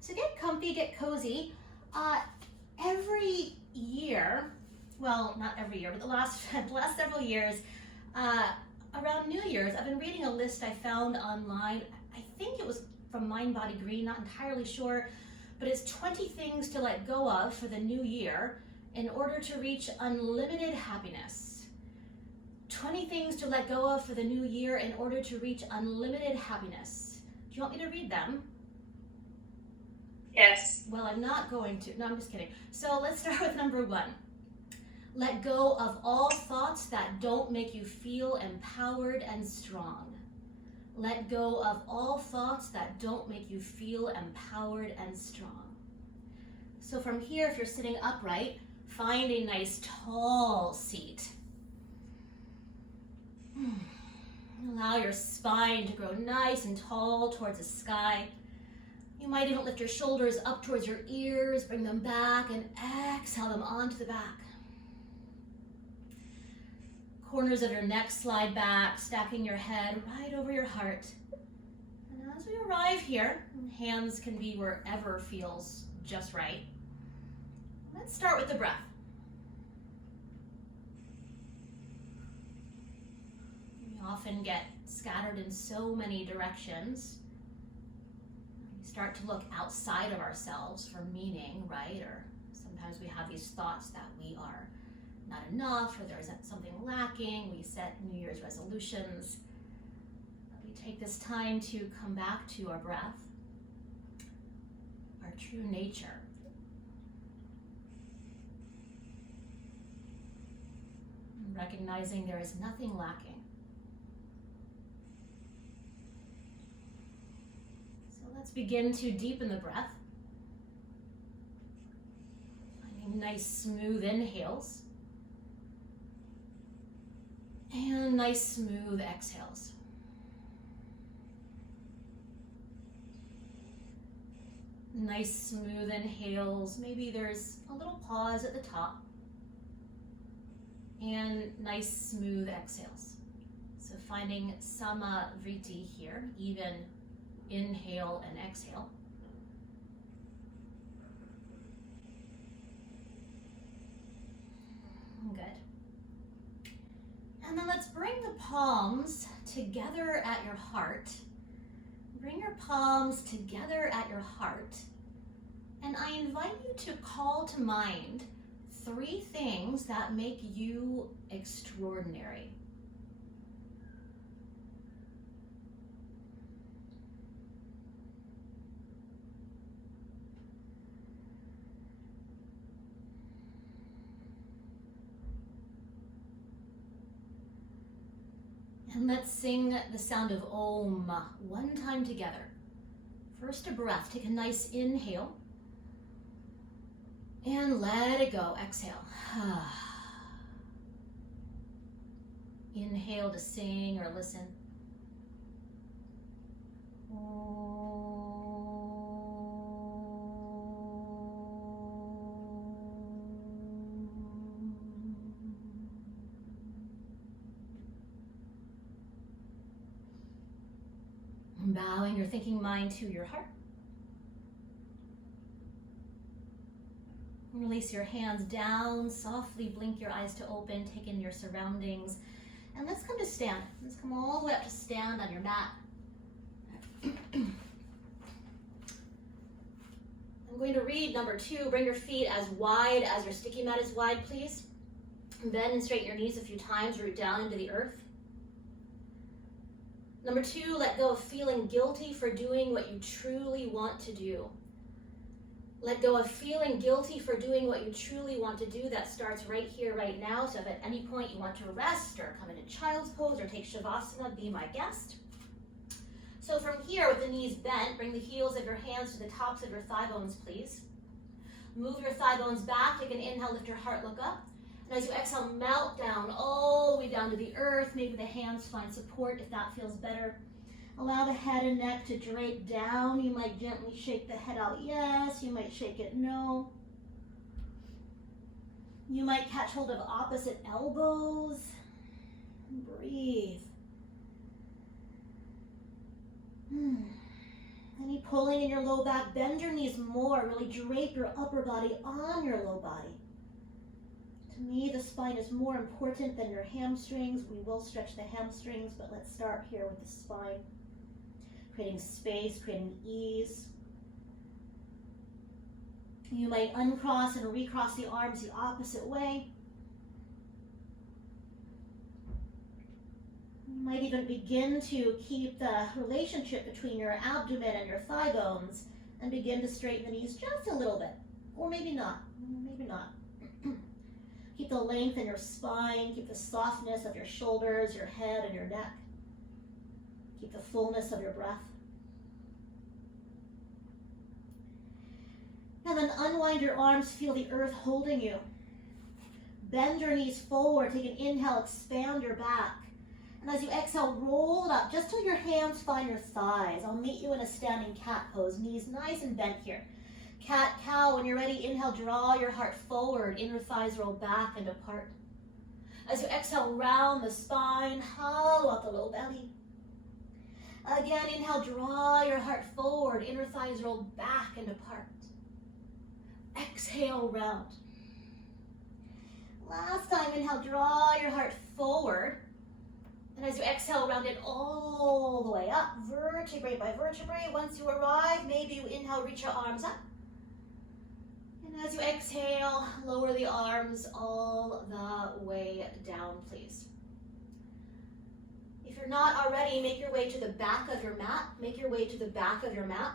So get comfy, get cozy. Every year, well, not every year, but the last several years, around New Year's, I've been reading a list I found online. I think it was from Mind, Body, Green, not entirely sure, but it's 20 things to let go of for the new year in order to reach unlimited happiness. 20 things to let go of for the new year in order to reach unlimited happiness. Do you want me to read them? Yes. Well, I'm not going to. No, I'm just kidding. So let's start with number 1. Let go of all thoughts that don't make you feel empowered and strong. Let go of all thoughts that don't make you feel empowered and strong. So from here, if you're sitting upright, find a nice tall seat. Allow your spine to grow nice and tall towards the sky. You might even lift your shoulders up towards your ears, bring them back, and exhale them onto the back. Corners of your neck slide back, stacking your head right over your heart. And as we arrive here, hands can be wherever feels just right. Let's start with the breath. We often get scattered in so many directions. We start to look outside of ourselves for meaning, right? Or sometimes we have these thoughts that we are not enough, or there's something lacking. We set New Year's resolutions. We take this time to come back to our breath, our true nature. And recognizing there is nothing lacking. So let's begin to deepen the breath. Finding nice smooth inhales. And nice smooth exhales. Nice smooth inhales. Maybe there's a little pause at the top. And nice smooth exhales. So finding sama vriti here, even inhale and exhale. Good. And then let's bring the palms together at your heart. Bring your palms together at your heart. And I invite you to call to mind 3 things that make you extraordinary. And let's sing the sound of Om one time together. First a breath, take a nice inhale. And let it go, exhale. Inhale to sing or listen. Bowing your thinking mind to your heart. Release your hands down, softly blink your eyes to open, take in your surroundings. And let's come to stand. Let's come all the way up to stand on your mat. I'm going to read number 2. Bring your feet as wide as your sticky mat is wide, please. Bend and straighten your knees a few times, root down into the earth. Number 2, let go of feeling guilty for doing what you truly want to do. Let go of feeling guilty for doing what you truly want to do. That starts right here, right now. So if at any point you want to rest or come into child's pose or take Shavasana, be my guest. So from here, with the knees bent, bring the heels of your hands to the tops of your thigh bones, please. Move your thigh bones back. Take an inhale, lift your heart, look up. And as you exhale, melt down all the way down to the earth. Maybe the hands find support if that feels better. Allow the head and neck to drape down. You might gently shake the head out, yes. You might shake it, no. You might catch hold of opposite elbows. Breathe. Any Keep pulling in your low back. Bend your knees more. Really drape your upper body on your low body. To me, the spine is more important than your hamstrings. We will stretch the hamstrings, but let's start here with the spine. Creating space, creating ease. You might uncross and recross the arms the opposite way. You might even begin to keep the relationship between your abdomen and your thigh bones and begin to straighten the knees just a little bit. Or maybe not. Maybe not. Keep the length in your spine. Keep the softness of your shoulders, your head, and your neck. Keep the fullness of your breath. And then unwind your arms. Feel the earth holding you. Bend your knees forward. Take an inhale. Expand your back. And as you exhale, roll it up just till your hands find your thighs. I'll meet you in a standing cat pose. Knees nice and bent here. Cat, cow. When you're ready, inhale, draw your heart forward. Inner thighs roll back and apart. As you exhale, round the spine. Hollow out the low belly. Again, inhale, draw your heart forward. Inner thighs roll back and apart. Exhale, round. Last time, inhale, draw your heart forward. And as you exhale, round it all the way up, vertebrae by vertebrae. Once you arrive, maybe you inhale, reach your arms up. And as you exhale, lower the arms all the way down, please. If you're not already, make your way to the back of your mat. Make your way to the back of your mat.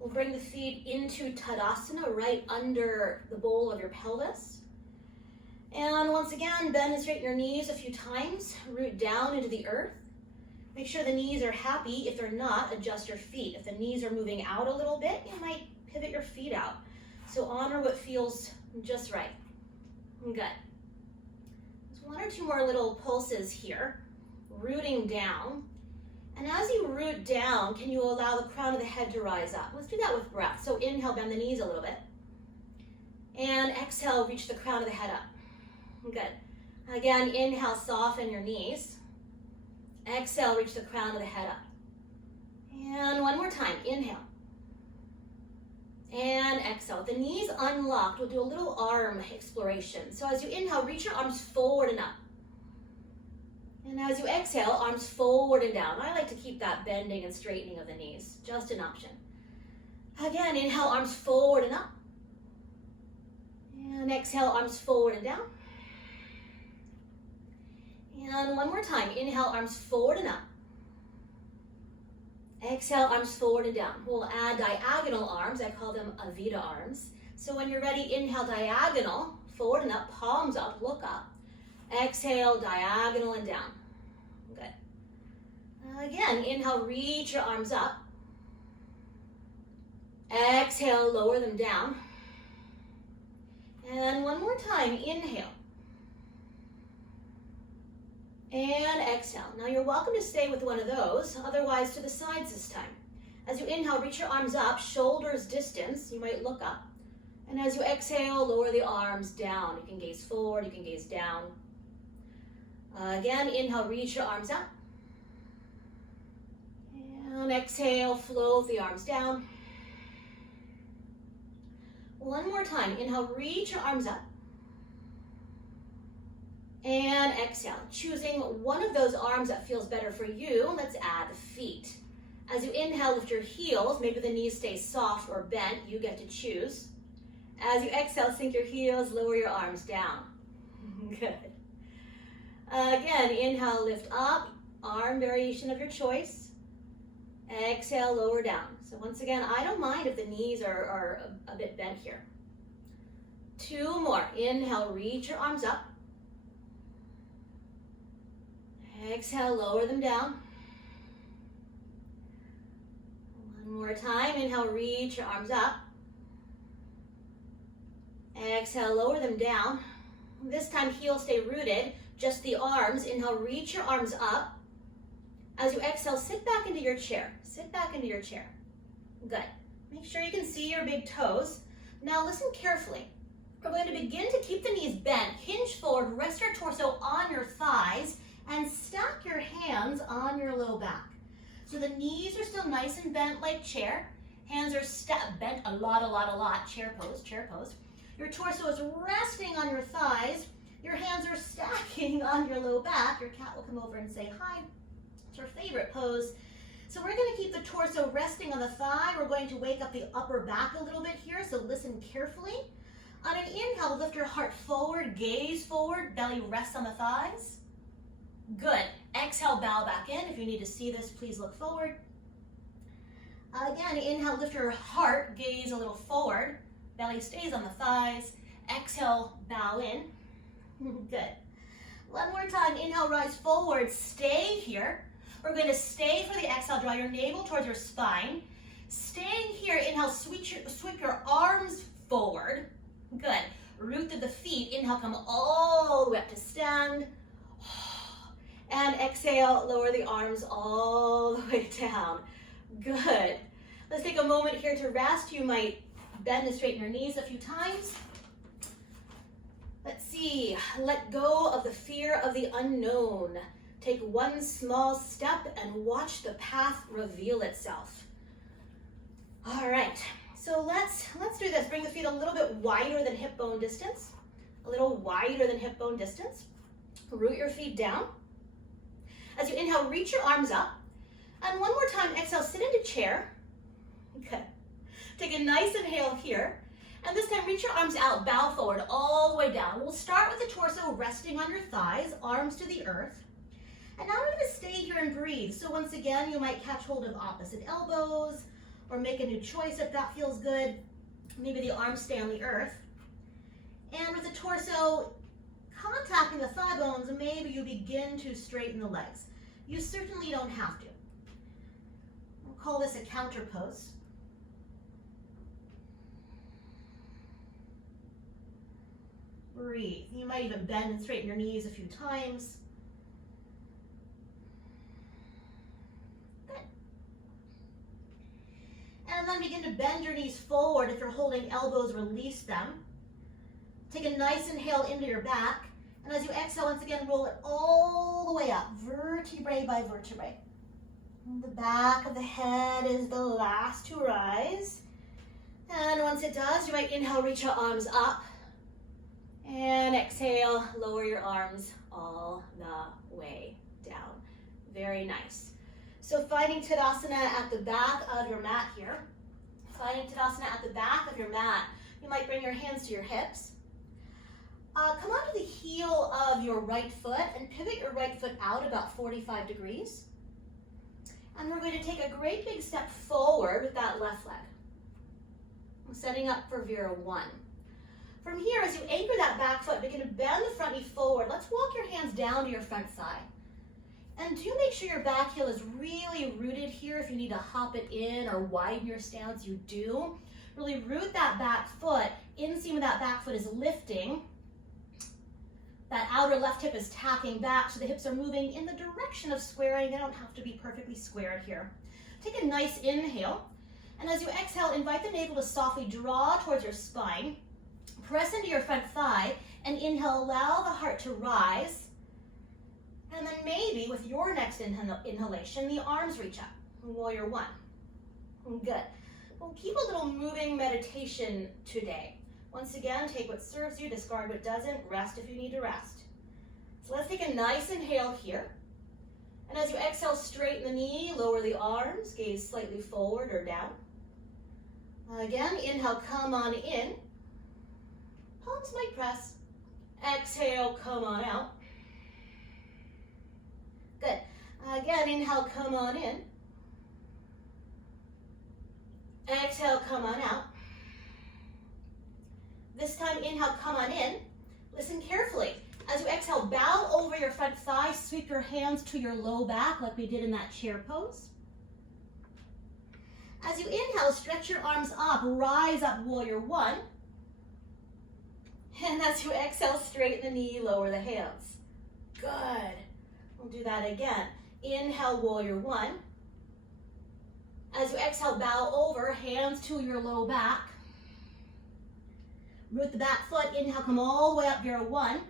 We'll bring the feet into Tadasana, right under the bowl of your pelvis. And once again, bend and straighten your knees a few times. Root down into the earth. Make sure the knees are happy. If they're not, adjust your feet. If the knees are moving out a little bit, you might pivot your feet out. So honor what feels just right. Good. There's one or two more little pulses here. Rooting down. And as you root down, can you allow the crown of the head to rise up? Let's do that with breath. So inhale, bend the knees a little bit. And exhale, reach the crown of the head up. Good. Again, inhale, soften your knees. Exhale, reach the crown of the head up. And one more time, inhale. And exhale. The knees unlocked. We'll do a little arm exploration. So as you inhale, reach your arms forward and up. And as you exhale, arms forward and down. I like to keep that bending and straightening of the knees. Just an option. Again, inhale, arms forward and up. And exhale, arms forward and down. And one more time. Inhale, arms forward and up. Exhale, arms forward and down. We'll add diagonal arms. I call them Avita arms. So when you're ready, inhale, diagonal, forward and up, palms up, look up. Exhale, diagonal and down. Good. Again, inhale, reach your arms up. Exhale, lower them down. And one more time, inhale. And exhale. Now you're welcome to stay with one of those, otherwise to the sides this time. As you inhale, reach your arms up, shoulders distance. You might look up. And as you exhale, lower the arms down. You can gaze forward, you can gaze down. Again, inhale, reach your arms up. And exhale, float the arms down. One more time. Inhale, reach your arms up. And exhale. Choosing one of those arms that feels better for you, let's add the feet. As you inhale, lift your heels. Maybe the knees stay soft or bent. You get to choose. As you exhale, sink your heels, lower your arms down. Good. Again, inhale, lift up. Arm variation of your choice. Exhale, lower down. So once again, I don't mind if the knees are a bit bent here. Two more. Inhale, reach your arms up. Exhale, lower them down. One more time. Inhale, reach your arms up. Exhale, lower them down. This time, heels stay rooted. Just the arms. Inhale, reach your arms up. As you exhale, sit back into your chair. Sit back into your chair. Good. Make sure you can see your big toes. Now listen carefully. We're going to begin to keep the knees bent. Hinge forward, rest your torso on your thighs, and stack your hands on your low back. So the knees are still nice and bent like chair. Hands are bent a lot. Chair pose. Your torso is resting on your thighs. Your hands are stacking on your low back. Your cat will come over and say hi. It's her favorite pose. So we're going to keep the torso resting on the thigh. We're going to wake up the upper back a little bit here, so listen carefully. On an inhale, lift your heart forward, gaze forward, belly rests on the thighs. Good. Exhale, bow back in. If you need to see this, please look forward. Again, inhale, lift your heart, gaze a little forward. Belly stays on the thighs. Exhale, bow in. Good. One more time. Inhale, rise forward. Stay here. We're going to stay for the exhale. Draw your navel towards your spine. Staying here, inhale, sweep your arms forward. Good. Root through the feet. Inhale, come all the way up to stand. And exhale, lower the arms all the way down. Good. Let's take a moment here to rest. You might bend and straighten your knees a few times. Let's see. Let go of the fear of the unknown. Take one small step and watch the path reveal itself. All right. So let's do this. Bring the feet a little bit wider than hip bone distance. A little wider than hip bone distance. Root your feet down. As you inhale, reach your arms up. And one more time, exhale, sit into chair. Good. Take a nice inhale here. And this time, reach your arms out, bow forward, all the way down. We'll start with the torso resting on your thighs, arms to the earth. And now we're going to stay here and breathe. So once again, you might catch hold of opposite elbows or make a new choice if that feels good. Maybe the arms stay on the earth. And with the torso contacting the thigh bones, maybe you begin to straighten the legs. You certainly don't have to. We'll call this a counter pose. Breathe. You might even bend and straighten your knees a few times. Good. And then begin to bend your knees forward. If you're holding elbows, release them. Take a nice inhale into your back. And as you exhale, once again, roll it all the way up, vertebrae by vertebrae. And the back of the head is the last to rise. And once it does, you might inhale, reach your arms up. And exhale, lower your arms all the way down. Very nice. So finding Tadasana at the back of your mat here. Finding Tadasana at the back of your mat. You might bring your hands to your hips. Come onto the heel of your right foot and pivot your right foot out about 45 degrees. And we're going to take a great big step forward with that left leg. I'm setting up for Vera 1. From here, as you anchor that back foot, begin to bend the front knee forward. Let's walk your hands down to your front thigh. And do make sure your back heel is really rooted here. If you need to hop it in or widen your stance, you do. Really root that back foot. Inseam of that back foot is lifting. That outer left hip is tacking back, so the hips are moving in the direction of squaring. They don't have to be perfectly squared here. Take a nice inhale. And as you exhale, invite the navel to softly draw towards your spine. Press into your front thigh, and inhale, allow the heart to rise. And then maybe with your next inhalation, the arms reach up. Warrior 1. Good. We'll keep a little moving meditation today. Once again, take what serves you, discard what doesn't, rest if you need to rest. So let's take a nice inhale here. And as you exhale, straighten the knee, lower the arms, gaze slightly forward or down. Again, inhale, come on in. Palms might press. Exhale, come on out. Good. Again, inhale, come on in. Exhale, come on out. This time, inhale, come on in. Listen carefully. As you exhale, bow over your front thigh, sweep your hands to your low back like we did in that chair pose. As you inhale, stretch your arms up, rise up, Warrior 1. And as you exhale, straighten the knee, lower the hands. Good. We'll do that again. Inhale, Warrior 1. As you exhale, bow over, hands to your low back. Root the back foot, inhale, come all the way up, Vera 1.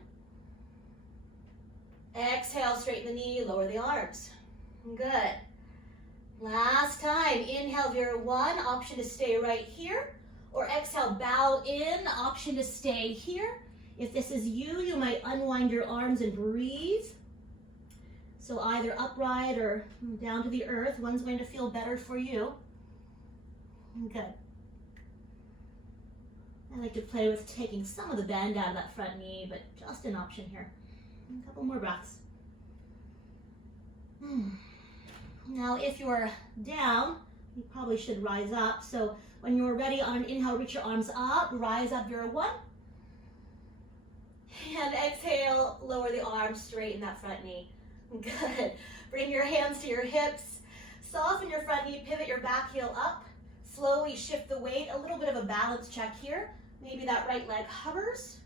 Exhale, straighten the knee, lower the arms. Good. Last time. Inhale, veer one. Option to stay right here. Or exhale, bow in. Option to stay here. If this is you, you might unwind your arms and breathe. So either upright or down to the earth. One's going to feel better for you. Good. I like to play with taking some of the bend out of that front knee, but just an option here. A couple more breaths. Now, if you're down, you probably should rise up. So when you're ready on an inhale, reach your arms up, rise up, veer one. And exhale, lower the arms, straighten that front knee. Good. Bring your hands to your hips. Soften your front knee, pivot your back heel up. Slowly shift the weight, a little bit of a balance check here. Maybe that right leg hovers.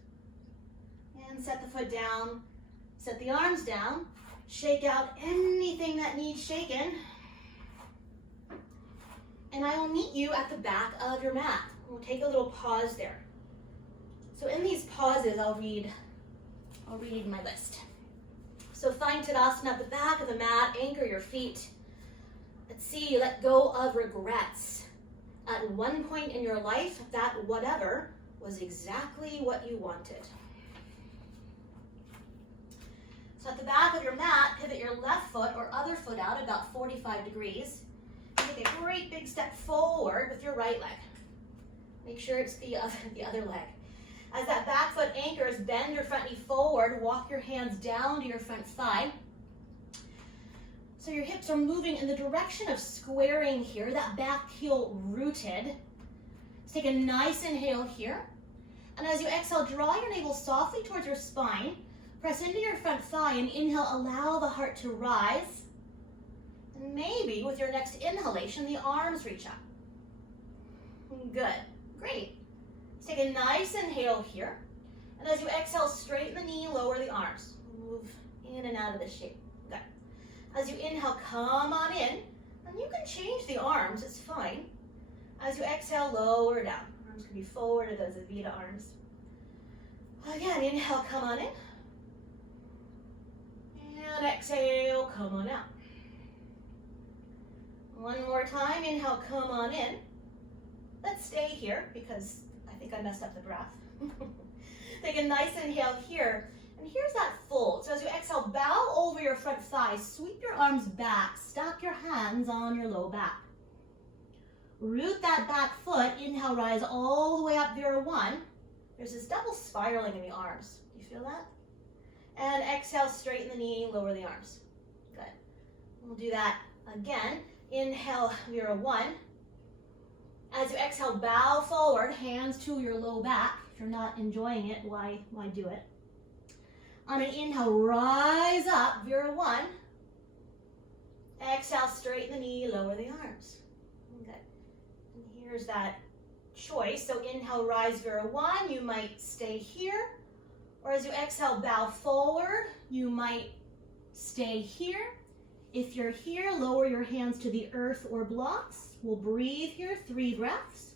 And set the foot down, set the arms down. Shake out anything that needs shaken. And I will meet you at the back of your mat. We'll take a little pause there. So in these pauses, I'll read my list. So find Tadasana at the back of the mat, anchor your feet. Let's see, let go of regrets. At one point in your life, that whatever was exactly what you wanted. So at the back of your mat, pivot your left foot or other foot out about 45 degrees. Take a great big step forward with your right leg. Make sure it's the other leg. As that back foot anchors, bend your front knee forward, walk your hands down to your front thigh. So your hips are moving in the direction of squaring here, that back heel rooted. Let's take a nice inhale here. And as you exhale, draw your navel softly towards your spine. Press into your front thigh and inhale, allow the heart to rise. And maybe with your next inhalation, the arms reach up. Good, great. Let's take a nice inhale here. And as you exhale, straighten the knee, lower the arms. Move in and out of this shape. Good. As you inhale, come on in. And you can change the arms, it's fine. As you exhale, lower down. Arms can be forward or those Vita arms. Again, inhale, come on in. And exhale, come on out. One more time, inhale, come on in. Let's stay here because I think I messed up the breath. Take a nice inhale here. And here's that fold. So as you exhale, bow over your front thigh, sweep your arms back, stack your hands on your low back. Root that back foot, inhale, rise all the way up, veer one. There's this double spiraling in the arms. Do you feel that? And exhale, straighten the knee, lower the arms. Good. We'll do that again. Inhale, veer one. As you exhale, bow forward, hands to your low back. If you're not enjoying it, why do it? On an inhale, rise up, veer one. Exhale, straighten the knee, lower the arms. Good. And here's that choice. So inhale, rise, veer one. You might stay here. Or as you exhale, bow forward. You might stay here. If you're here, lower your hands to the earth or blocks. We'll breathe here, 3 breaths.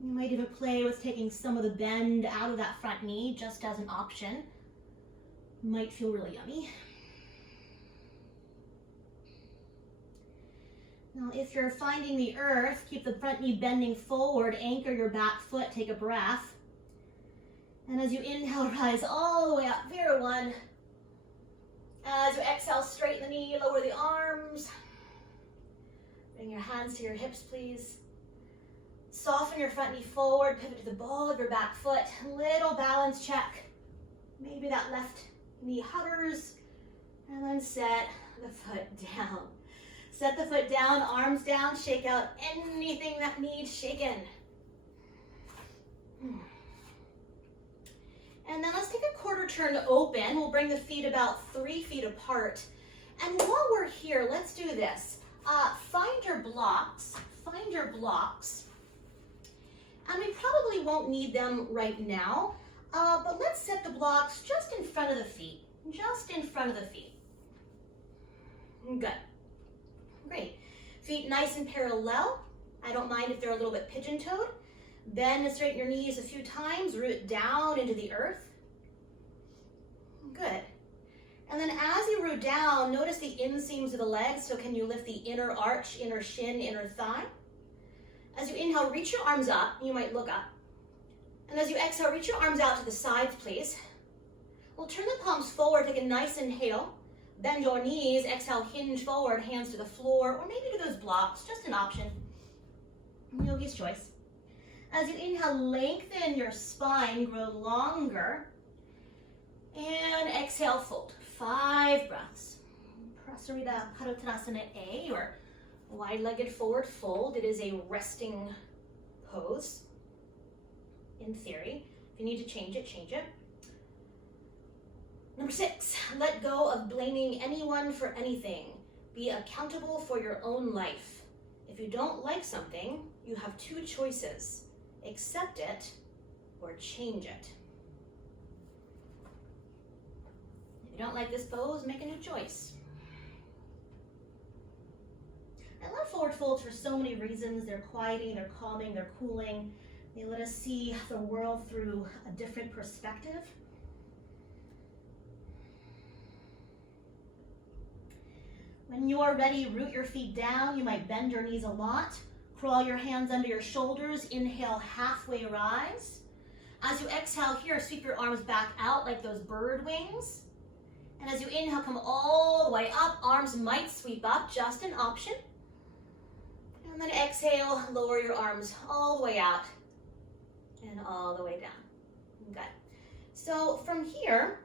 You might even play with taking some of the bend out of that front knee just as an option. Might feel really yummy. Now, if you're finding the earth, keep the front knee bending forward, anchor your back foot, take a breath. And as you inhale, rise all the way up, veer one. As you exhale, straighten the knee, lower the arms. Bring your hands to your hips, please. Soften your front knee forward, pivot to the ball of your back foot. Little balance check. Maybe that left knee hovers. And then set the foot down. Set the foot down, arms down, shake out anything that needs shaken. And then let's take a quarter turn open. We'll bring the feet about 3 feet apart. And while we're here, let's do this. Find your blocks. And we probably won't need them right now, but let's set the blocks just in front of the feet. Good. Great. Feet nice and parallel. I don't mind if they're a little bit pigeon-toed. Bend and straighten your knees a few times. Root down into the earth. Good. And then as you root down, notice the inseams of the legs. So can you lift the inner arch, inner shin, inner thigh? As you inhale, reach your arms up. You might look up. And as you exhale, reach your arms out to the sides, please. We'll turn the palms forward, take a nice inhale. Bend your knees, exhale, hinge forward, hands to the floor, or maybe to those blocks, just an option. Yogi's choice. As you inhale, lengthen your spine, grow longer. And exhale, fold. 5 breaths. Prasarita Padottanasana A, or wide-legged forward fold. It is a resting pose, in theory. If you need to change it, change it. Number 6, let go of blaming anyone for anything. Be accountable for your own life. If you don't like something, you have 2 choices. Accept it or change it. If you don't like this pose, make a new choice. I love forward folds for so many reasons. They're quieting, they're calming, they're cooling. They let us see the world through a different perspective. When you are ready, root your feet down. You might bend your knees a lot. Crawl your hands under your shoulders. Inhale, halfway rise. As you exhale here, sweep your arms back out like those bird wings. And as you inhale, come all the way up. Arms might sweep up, just an option. And then exhale, lower your arms all the way out and all the way down. Good. So from here,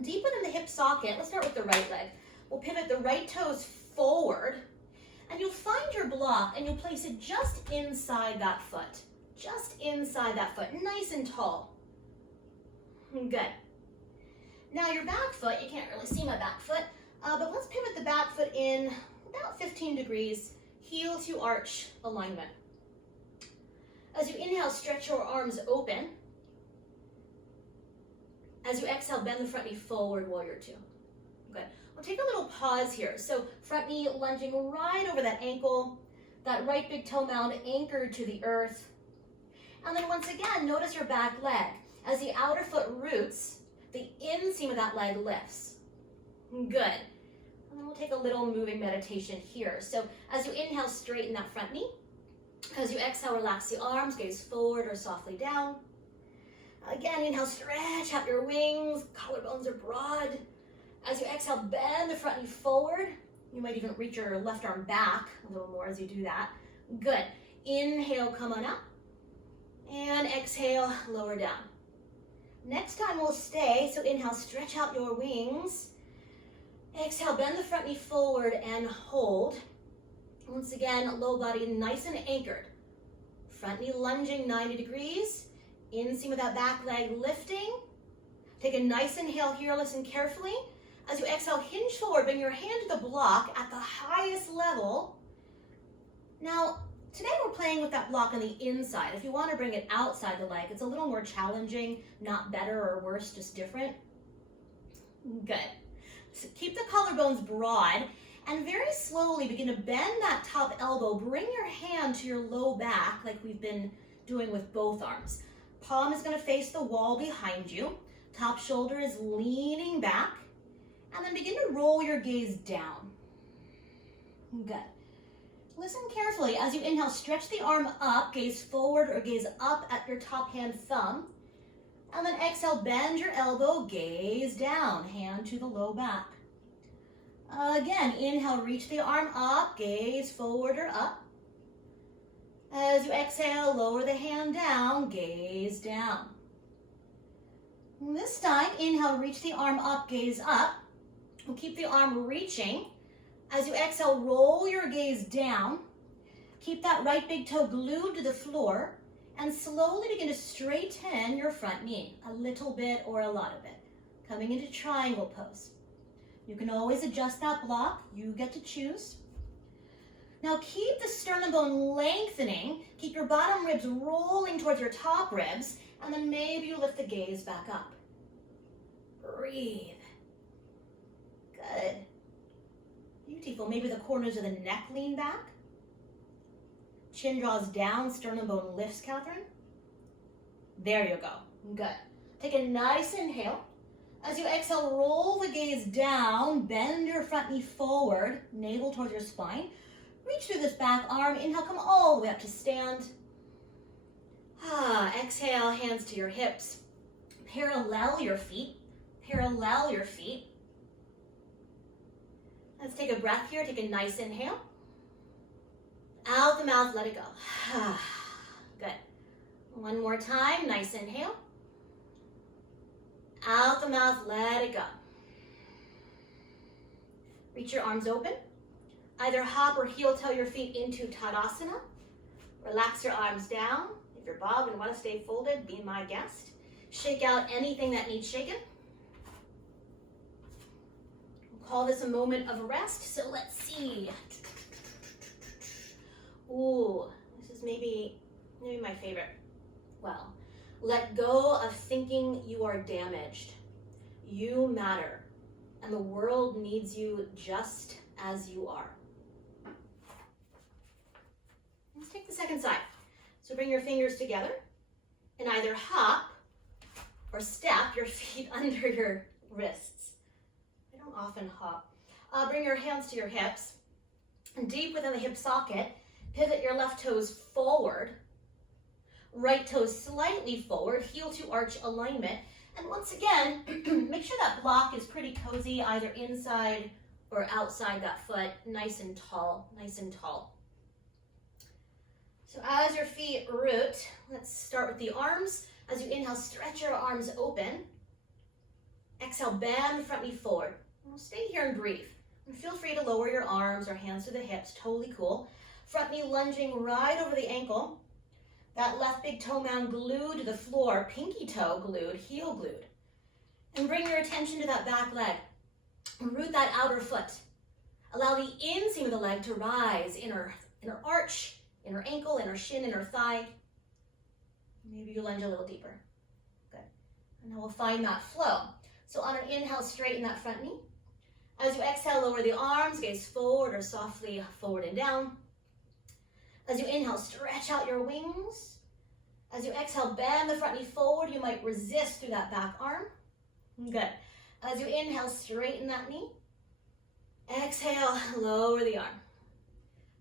deepen in the hip socket. Let's start with the right leg. We'll pivot the right toes forward, and you'll find your block, and you'll place it just inside that foot. Just inside that foot, nice and tall. Good. Now your back foot, you can't really see my back foot, but let's pivot the back foot in about 15 degrees, heel to arch alignment. As you inhale, stretch your arms open. As you exhale, bend the front knee forward, warrior 2. Good. We'll take a little pause here. So front knee lunging right over that ankle, that right big toe mound anchored to the earth. And then once again, notice your back leg. As the outer foot roots, the inseam of that leg lifts. Good. And then we'll take a little moving meditation here. So as you inhale, straighten that front knee. As you exhale, relax the arms, gaze forward or softly down. Again, inhale, stretch out your wings, collarbones are broad. As you exhale, bend the front knee forward. You might even reach your left arm back a little more as you do that. Good. Inhale, come on up. And exhale, lower down. Next time we'll stay, so inhale, stretch out your wings. Exhale, bend the front knee forward and hold. Once again, low body nice and anchored. Front knee lunging 90 degrees. Inseam of that back leg lifting. Take a nice inhale here, listen carefully. As you exhale, hinge forward, bring your hand to the block at the highest level. Now, today we're playing with that block on the inside. If you want to bring it outside the leg, it's a little more challenging, not better or worse, just different. Good. So keep the collarbones broad and very slowly begin to bend that top elbow. Bring your hand to your low back like we've been doing with both arms. Palm is going to face the wall behind you. Top shoulder is leaning back. And then begin to roll your gaze down. Good. Listen carefully. As you inhale, stretch the arm up, gaze forward or gaze up at your top hand thumb. And then exhale, bend your elbow, gaze down, hand to the low back. Again, inhale, reach the arm up, gaze forward or up. As you exhale, lower the hand down, gaze down. This time, inhale, reach the arm up, gaze up. We'll keep the arm reaching. As you exhale, roll your gaze down. Keep that right big toe glued to the floor and slowly begin to straighten your front knee, a little bit or a lot of it. Coming into triangle pose. You can always adjust that block. You get to choose. Now keep the sternum bone lengthening. Keep your bottom ribs rolling towards your top ribs, and then maybe you lift the gaze back up. Breathe. Good. Beautiful. Maybe the corners of the neck lean back. Chin draws down, sternum bone lifts, Catherine. There you go. Good. Take a nice inhale. As you exhale, roll the gaze down, bend your front knee forward, navel towards your spine. Reach through this back arm. Inhale, come all the way up to stand. Exhale, hands to your hips. Parallel your feet. Parallel your feet. Let's take a breath here. Take a nice inhale. Out the mouth, let it go. Good. One more time, nice inhale. Out the mouth, let it go. Reach your arms open. Either hop or heel toe your feet into Tadasana. Relax your arms down. If you're Bob and want to stay folded, be my guest. Shake out anything that needs shaken. We'll call this a moment of rest. So let's see. Ooh, this is maybe my favorite. Well, let go of thinking you are damaged. You matter, and the world needs you just as you are. Let's take the second side. So bring your fingers together and either hop or step your feet under your wrists. I don't often hop. Bring your hands to your hips, and deep within the hip socket, pivot your left toes forward. Right toes slightly forward, heel to arch alignment. And once again, make sure that block is pretty cozy, either inside or outside that foot, nice and tall, nice and tall. So as your feet root, let's start with the arms. As you inhale, stretch your arms open. Exhale, bend the front knee forward. We'll stay here and breathe. And feel free to lower your arms or hands to the hips, totally cool. Front knee lunging right over the ankle. That left big toe mound glued to the floor, pinky toe glued, heel glued. And bring your attention to that back leg. Root that outer foot. Allow the inseam of the leg to rise, inner arch, inner ankle, inner shin, inner thigh. Maybe you lunge a little deeper. Good. And now we'll find that flow. So on an inhale, straighten that front knee. As you exhale, lower the arms, gaze forward or softly forward and down. As you inhale, stretch out your wings. As you exhale, bend the front knee forward. You might resist through that back arm. Good. As you inhale, straighten that knee. Exhale, lower the arm.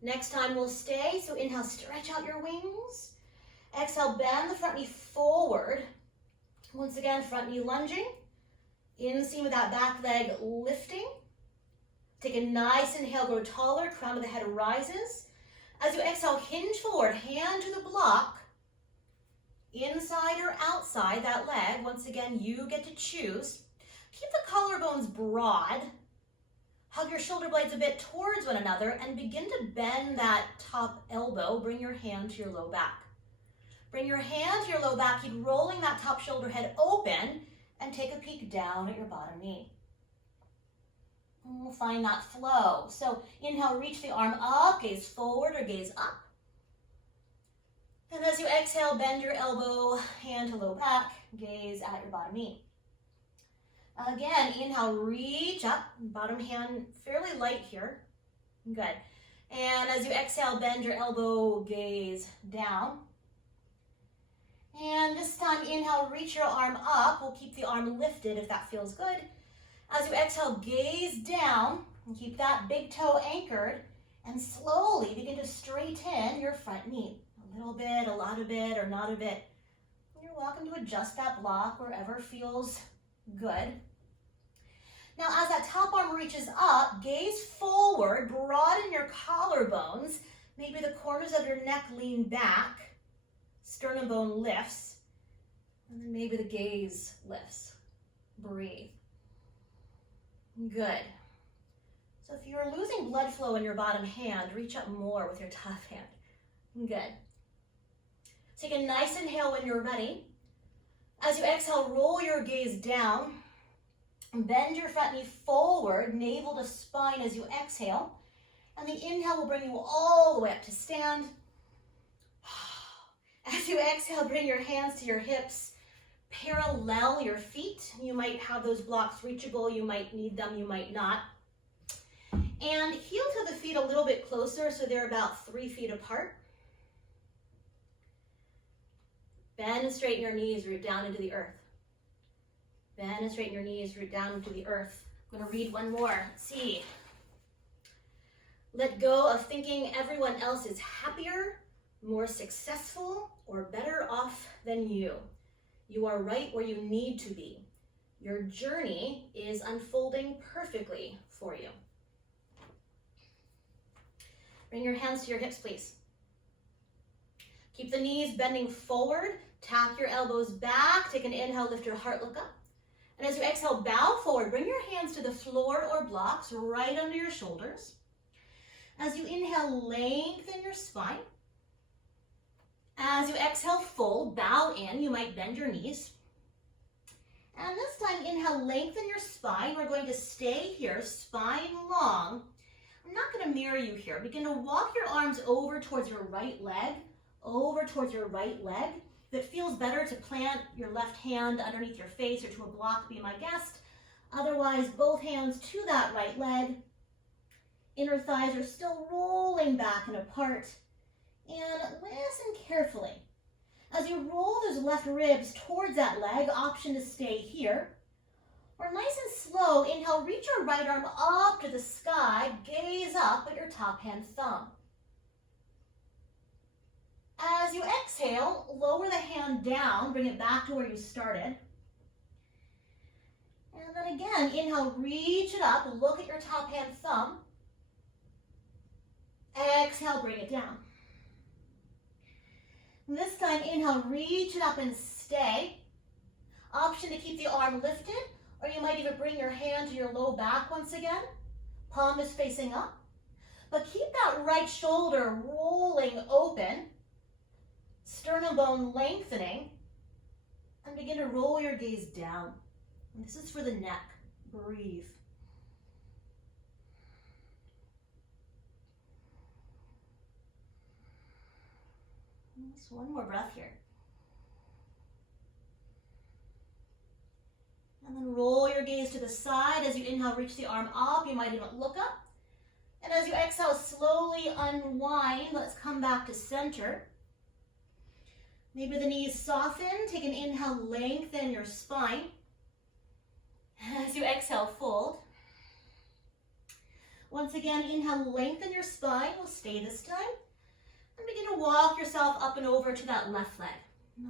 Next time we'll stay. So inhale, stretch out your wings. Exhale, bend the front knee forward. Once again, front knee lunging. Inseam of that back leg lifting. Take a nice inhale, grow taller, crown of the head rises. As you exhale, hinge forward, hand to the block, inside or outside that leg. Once again, you get to choose. Keep the collarbones broad. Hug your shoulder blades a bit towards one another and begin to bend that top elbow. Bring your hand to your low back. Bring your hand to your low back. Keep rolling that top shoulder head open and take a peek down at your bottom knee. And we'll find that flow. So inhale, reach the arm up, gaze forward or gaze up. And as you exhale, bend your elbow, hand to low back, gaze at your bottom knee. Again, inhale, reach up, bottom hand fairly light here. Good. And as you exhale, bend your elbow, gaze down. And this time, inhale, reach your arm up. We'll keep the arm lifted if that feels good. As you exhale, gaze down and keep that big toe anchored and slowly begin to straighten your front knee. A little bit, a lot of it, or not a bit. You're welcome to adjust that block wherever feels good. Now, as that top arm reaches up, gaze forward, broaden your collarbones. Maybe the corners of your neck lean back, sternum bone lifts, and then maybe the gaze lifts. Breathe. Good. So if you're losing blood flow in your bottom hand, reach up more with your top hand. Good. Take a nice inhale when you're ready. As you exhale, roll your gaze down. Bend your front knee forward, navel to spine as you exhale. And the inhale will bring you all the way up to stand. As you exhale, bring your hands to your hips. Parallel your feet. You might have those blocks reachable. You might need them. You might not. And heel to the feet a little bit closer so they're about 3 feet apart. Bend and straighten your knees, root down into the earth. Bend and straighten your knees, root down to the earth. I'm going to read one more. Let's see. Let go of thinking everyone else is happier, more successful, or better off than you. You are right where you need to be. Your journey is unfolding perfectly for you. Bring your hands to your hips, please. Keep the knees bending forward. Tap your elbows back. Take an inhale, lift your heart, look up. And as you exhale, bow forward. Bring your hands to the floor or blocks right under your shoulders. As you inhale, lengthen your spine. As you exhale, fold, bow in. You might bend your knees. And this time, inhale, lengthen your spine. We're going to stay here, spine long. I'm not going to mirror you here. Begin to walk your arms over towards your right leg, over towards your right leg. If it feels better to plant your left hand underneath your face or to a block, be my guest. Otherwise, both hands to that right leg. Inner thighs are still rolling back and apart. And listen carefully. As you roll those left ribs towards that leg, option to stay here. Or nice and slow, inhale, reach your right arm up to the sky, gaze up at your top hand thumb. As you exhale, lower the hand down, bring it back to where you started. And then again, inhale, reach it up, look at your top hand thumb. Exhale, bring it down. And this time, inhale, reach it up and stay. Option to keep the arm lifted, or you might even bring your hand to your low back once again. Palm is facing up. But keep that right shoulder rolling open. Sternum bone lengthening. And begin to roll your gaze down. And this is for the neck. Breathe. Just one more breath here. And then roll your gaze to the side. As you inhale, reach the arm up. You might even look up. And as you exhale, slowly unwind. Let's come back to center. Maybe the knees soften. Take an inhale, lengthen your spine. As you exhale, fold. Once again, inhale, lengthen your spine. We'll stay this time. And begin to walk yourself up and over to that left leg.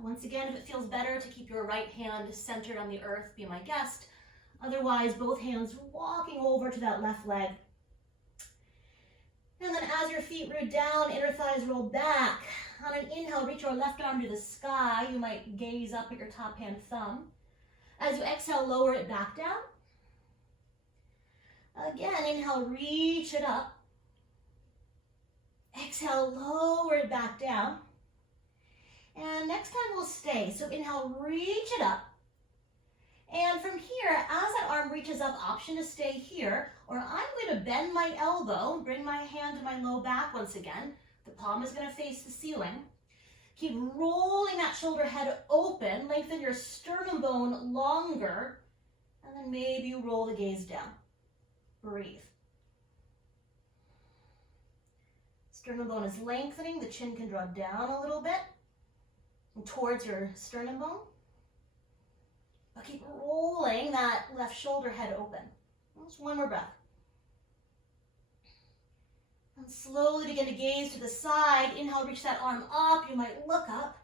Once again, if it feels better to keep your right hand centered on the earth, be my guest. Otherwise, both hands walking over to that left leg. And then as your feet root down, inner thighs roll back. On an inhale, reach your left arm to the sky. You might gaze up at your top hand thumb. As you exhale, lower it back down. Again, inhale, reach it up. Exhale, lower it back down. And next time we'll stay. So inhale, reach it up. And from here, as that arm reaches up, option to stay here. Or I'm going to bend my elbow, bring my hand to my low back once again. The palm is going to face the ceiling. Keep rolling that shoulder head open. Lengthen your sternum bone longer. And then maybe you roll the gaze down. Breathe. Sternum bone is lengthening. The chin can draw down a little bit towards your sternum bone. But keep rolling that left shoulder head open. Just one more breath. And slowly begin to gaze to the side. Inhale, reach that arm up. You might look up.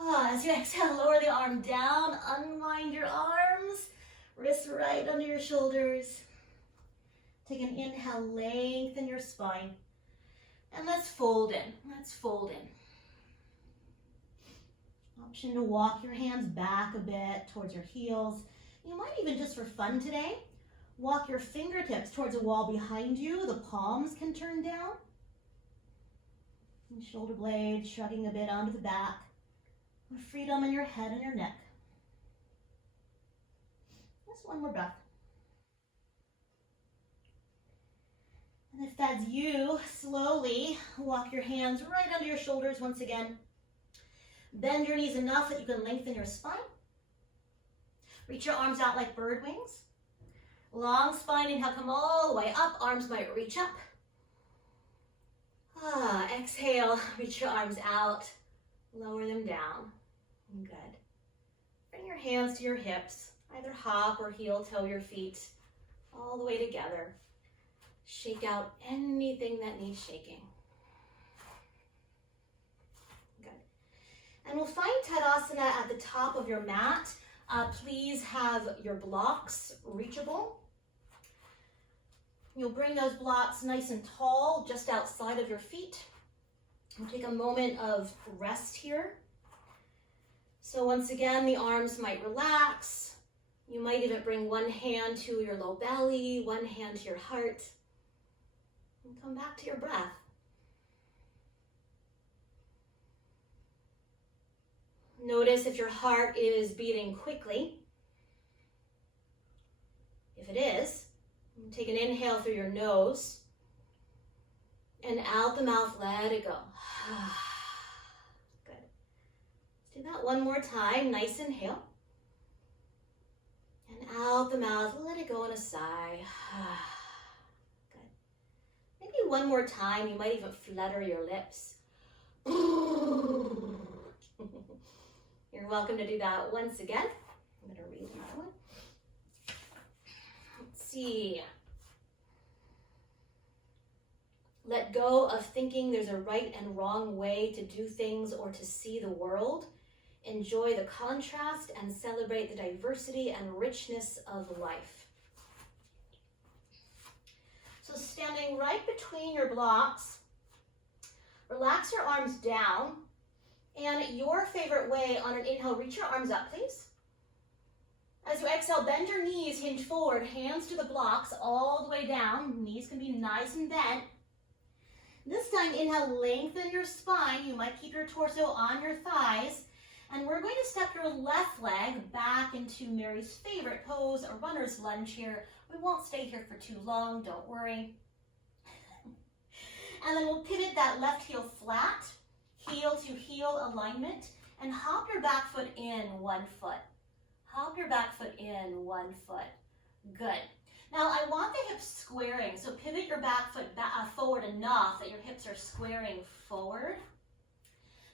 As you exhale, lower the arm down. Unwind your arms. Wrists right under your shoulders. Take an inhale, lengthen your spine. And let's fold in. Let's fold in. Option to walk your hands back a bit towards your heels. You might even, just for fun today, walk your fingertips towards a wall behind you. The palms can turn down. And shoulder blades shrugging a bit onto the back. Freedom in your head and your neck. Just one more breath. And if that's you, slowly walk your hands right under your shoulders once again. Bend your knees enough that you can lengthen your spine. Reach your arms out like bird wings. Long spine, inhale, come all the way up. Arms might reach up. Exhale, reach your arms out. Lower them down. Good. Bring your hands to your hips. Either hop or heel toe your feet all the way together. Shake out anything that needs shaking. Good. And we'll find Tadasana at the top of your mat. Please have your blocks reachable. You'll bring those blocks nice and tall just outside of your feet. We'll take a moment of rest here. So once again, the arms might relax. You might even bring one hand to your low belly, one hand to your heart. And come back to your breath. Notice if your heart is beating quickly. If it is, take an inhale through your nose. And out the mouth, let it go. Good. Let's do that one more time. Nice inhale. And out the mouth, let it go in a sigh. Good. Maybe one more time. You might even flutter your lips. You're welcome to do that once again. I'm going to read that one. Let's see. Let go of thinking there's a right and wrong way to do things or to see the world. Enjoy the contrast and celebrate the diversity and richness of life. So standing right between your blocks, relax your arms down. And your favorite way on an inhale, reach your arms up, please. As you exhale, bend your knees, hinge forward, hands to the blocks all the way down. Knees can be nice and bent. This time, inhale, lengthen your spine. You might keep your torso on your thighs. And we're going to step your left leg back into Mary's favorite pose, a runner's lunge here. We won't stay here for too long, don't worry. And then we'll pivot that left heel flat, heel to heel alignment, and hop your back foot in 1 foot. Hop your back foot in 1 foot. Good. Now I want the hips squaring, so pivot your back foot forward enough that your hips are squaring forward.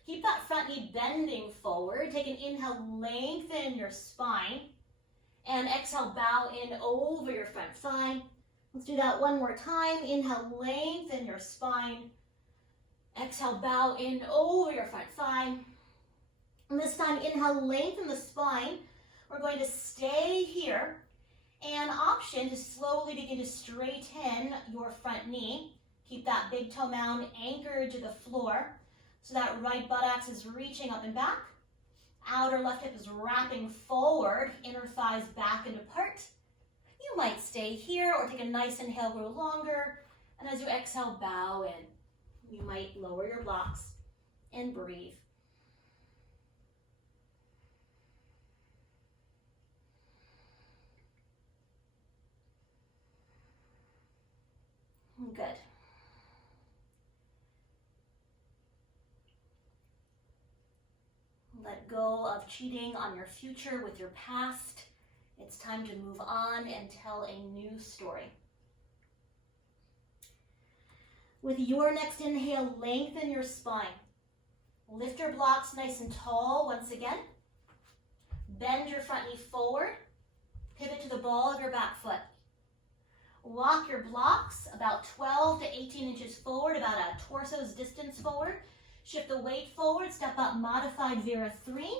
Keep that front knee bending forward. Take an inhale, lengthen your spine, and exhale, bow in over your front thigh. Let's do that one more time. Inhale, lengthen your spine. Exhale, bow in over your front thigh. And this time, inhale, lengthen the spine. We're going to stay here. And option to slowly begin to straighten your front knee. Keep that big toe mound anchored to the floor so that right buttocks is reaching up and back. Outer left hip is wrapping forward, inner thighs back and apart. You might stay here or take a nice inhale, grow longer. And as you exhale, bow in. You might lower your blocks and breathe. Good. Let go of cheating on your future with your past. It's time to move on and tell a new story. With your next inhale, lengthen your spine. Lift your blocks nice and tall once again. Bend your front knee forward. Pivot to the ball of your back foot. Walk your blocks about 12 to 18 inches forward, about a torso's distance forward. Shift the weight forward, step up modified Vera 3.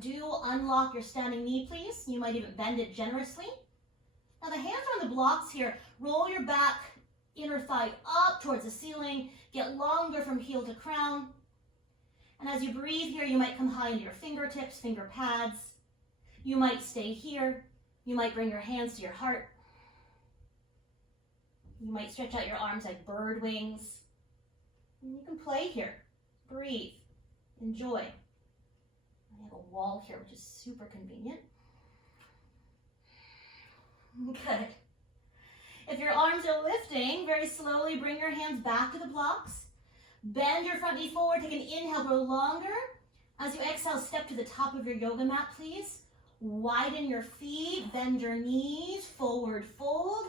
Do unlock your standing knee, please. You might even bend it generously. Now the hands are on the blocks here. Roll your back inner thigh up towards the ceiling. Get longer from heel to crown. And as you breathe here, you might come high into your fingertips, finger pads. You might stay here. You might bring your hands to your heart. You might stretch out your arms like bird wings. And you can play here. Breathe. Enjoy. I have a wall here, which is super convenient. Good. If your arms are lifting, very slowly bring your hands back to the blocks. Bend your front knee forward. Take an inhale, grow longer. As you exhale, step to the top of your yoga mat, please. Widen your feet. Bend your knees. Forward fold.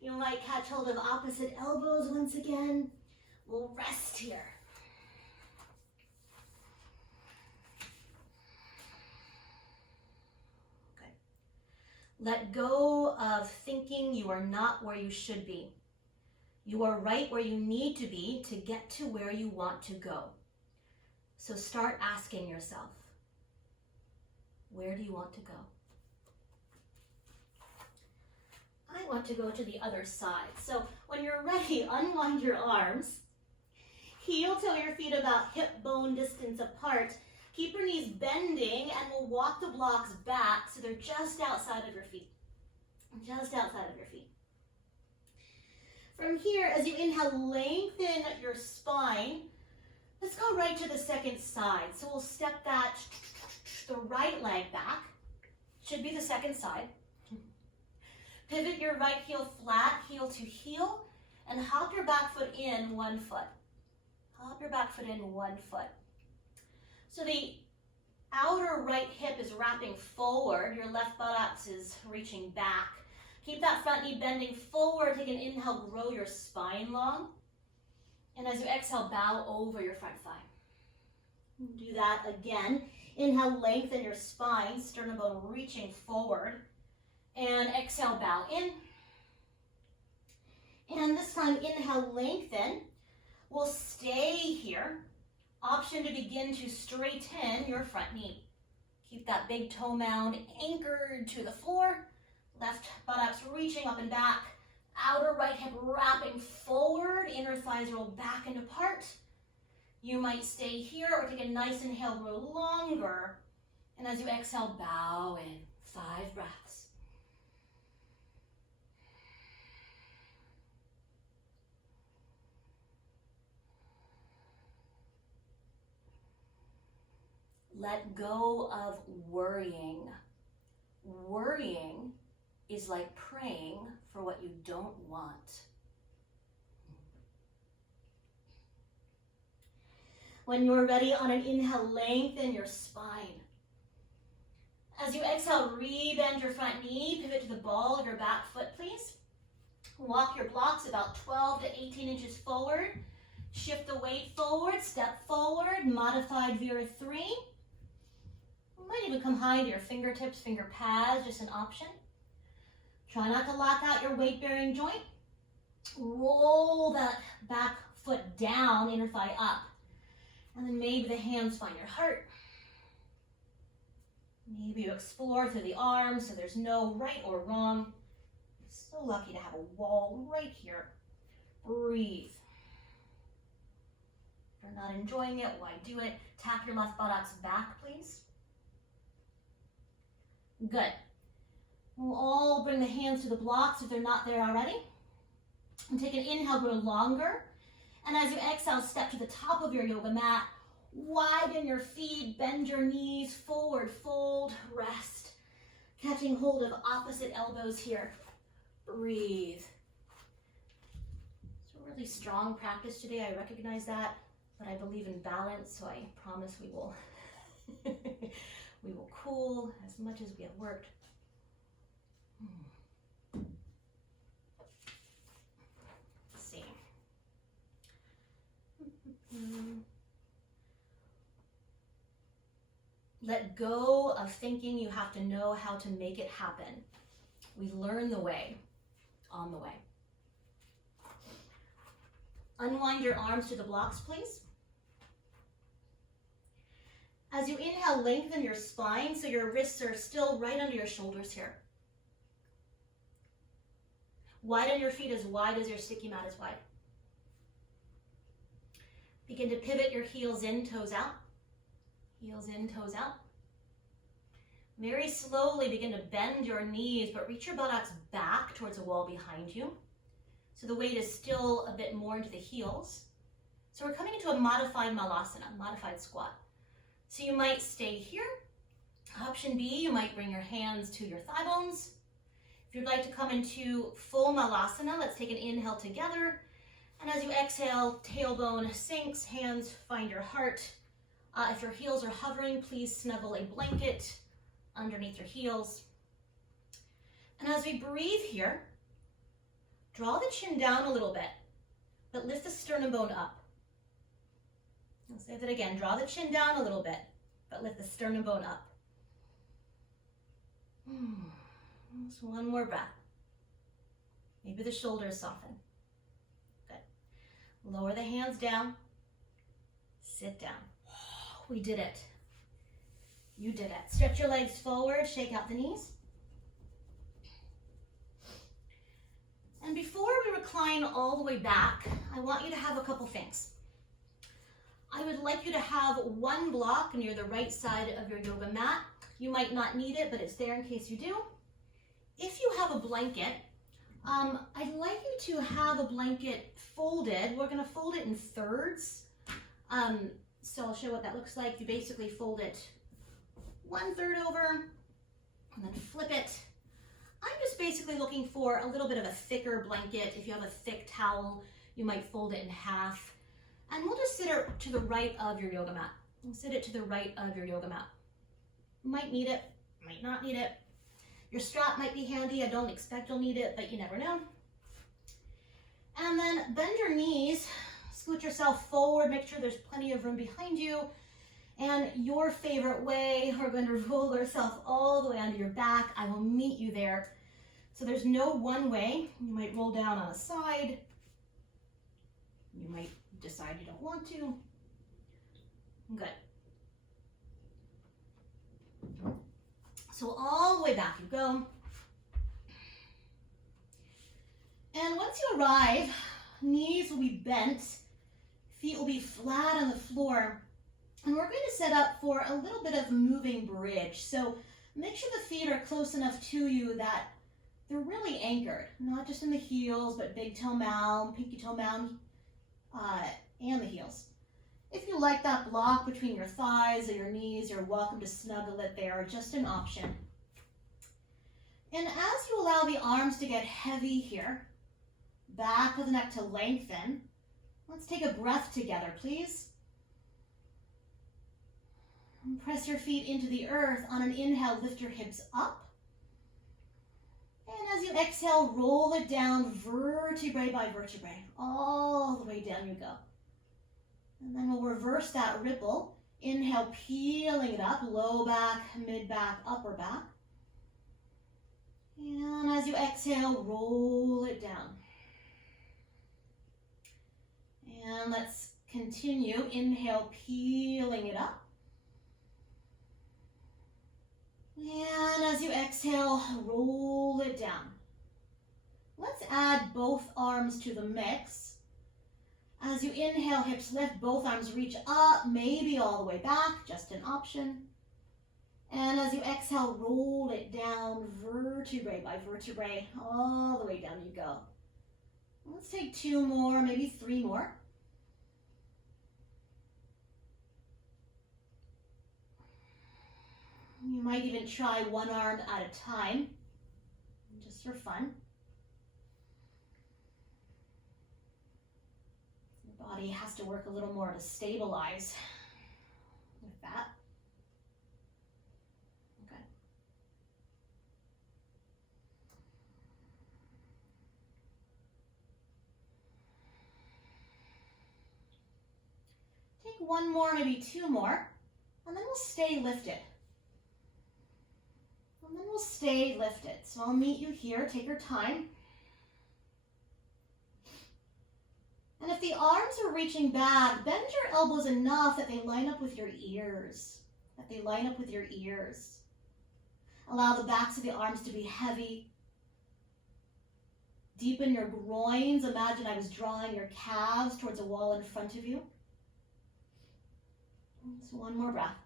You might catch hold of opposite elbows once again. We'll rest here. Good. Let go of thinking you are not where you should be. You are right where you need to be to get to where you want to go. So start asking yourself, where do you want to go? I want to go to the other side. So when you're ready, unwind your arms. Heel till your feet about hip bone distance apart. Keep your knees bending and we'll walk the blocks back so they're just outside of your feet. Just outside of your feet. From here, as you inhale, lengthen your spine. Let's go right to the second side. So we'll step that, the right leg back. Should be the second side. Pivot your right heel flat, heel to heel, and hop your back foot in 1 foot. Hop your back foot in 1 foot. So the outer right hip is wrapping forward. Your left buttocks is reaching back. Keep that front knee bending forward. Take an inhale, grow your spine long. And as you exhale, bow over your front thigh. Do that again. Inhale, lengthen your spine, sternum bone reaching forward. And exhale, bow in. And this time, inhale, lengthen. We'll stay here. Option to begin to straighten your front knee. Keep that big toe mound anchored to the floor. Left buttocks reaching up and back. Outer right hip wrapping forward. Inner thighs roll back and apart. You might stay here or take a nice inhale, grow longer. And as you exhale, bow in. 5 breaths. Let go of worrying. Worrying is like praying for what you don't want. When you're ready, on an inhale, lengthen your spine. As you exhale, rebend your front knee, pivot to the ball of your back foot, please. Walk your blocks about 12 to 18 inches forward. Shift the weight forward, step forward, modified Vera 3. You might even come high to your fingertips, finger pads, just an option. Try not to lock out your weight-bearing joint. Roll that back foot down, inner thigh up. And then maybe the hands find your heart. Maybe you explore through the arms so there's no right or wrong. So lucky to have a wall right here. Breathe. If you're not enjoying it, why do it? Tap your left buttocks back, please. Good. We'll all bring the hands to the blocks if they're not there already. And take an inhale, grow longer. And as you exhale, step to the top of your yoga mat. Widen your feet, bend your knees, forward fold, rest. Catching hold of opposite elbows here. Breathe. It's a really strong practice today, I recognize that, but I believe in balance, so I promise we will we will cool as much as we have worked. Let's see. Let go of thinking you have to know how to make it happen. We learn the way on the way. Unwind your arms to the blocks, please. As you inhale, lengthen your spine so your wrists are still right under your shoulders here. Widen your feet as wide as your sticky mat is wide. Begin to pivot your heels in, toes out. Heels in, toes out. Very slowly begin to bend your knees, but reach your buttocks back towards the wall behind you. So the weight is still a bit more into the heels. So we're coming into a modified malasana, modified squat. So you might stay here. Option B, you might bring your hands to your thigh bones. If you'd like to come into full malasana, let's take an inhale together. And as you exhale, tailbone sinks, hands find your heart. If your heels are hovering, please snuggle a blanket underneath your heels. And as we breathe here, draw the chin down a little bit, but lift the sternum bone up. I'll say that again, draw the chin down a little bit, but lift the sternum bone up. Just one more breath. Maybe the shoulders soften. Good. Lower the hands down. Sit down. We did it. You did it. Stretch your legs forward, shake out the knees. And before we recline all the way back, I want you to have a couple things. I would like you to have one block near the right side of your yoga mat. You might not need it, but it's there in case you do. If you have a blanket, I'd like you to have a blanket folded. We're going to fold it in thirds. So I'll show you what that looks like. You basically fold it 1/3 over and then flip it. I'm just basically looking for a little bit of a thicker blanket. If you have a thick towel, you might fold it in half. And we'll just sit it to the right of your yoga mat. We'll sit it to the right of your yoga mat. You might need it, might not need it. Your strap might be handy. I don't expect you'll need it, but you never know. And then bend your knees, scoot yourself forward, make sure there's plenty of room behind you. And your favorite way, we're going to roll ourselves all the way onto your back. I will meet you there. So there's no one way. You might roll down on a side. You might decide you don't want to. Good. So all the way back you go. And once you arrive, knees will be bent, feet will be flat on the floor. And we're going to set up for a little bit of moving bridge. So make sure the feet are close enough to you that they're really anchored, not just in the heels, but big toe mound, pinky toe mound, and the heels. If you like that block between your thighs or your knees, you're welcome to snuggle it there, just an option. And as you allow the arms to get heavy here, back of the neck to lengthen, let's take a breath together, please. And press your feet into the earth. On an inhale, lift your hips up. And as you exhale, roll it down vertebrae by vertebrae. All the way down you go. And then we'll reverse that ripple. Inhale, peeling it up, low back, mid back, upper back. And as you exhale, roll it down. And let's continue. Inhale, peeling it up. And as you exhale, roll it down. Let's add both arms to the mix. As you inhale, hips lift, both arms reach up, maybe all the way back, just an option. And as you exhale, roll it down vertebrae by vertebrae, all the way down you go. Let's take 2 more, maybe 3 more. You might even try one arm at a time, just for fun. Your body has to work a little more to stabilize with that. Okay. Take 1 more, maybe 2 more, and then we'll stay lifted. And then we'll stay lifted. So I'll meet you here. Take your time. And if the arms are reaching back, bend your elbows enough that they line up with your ears. Allow the backs of the arms to be heavy. Deepen your groins. Imagine I was drawing your calves towards a wall in front of you. So 1 more breath.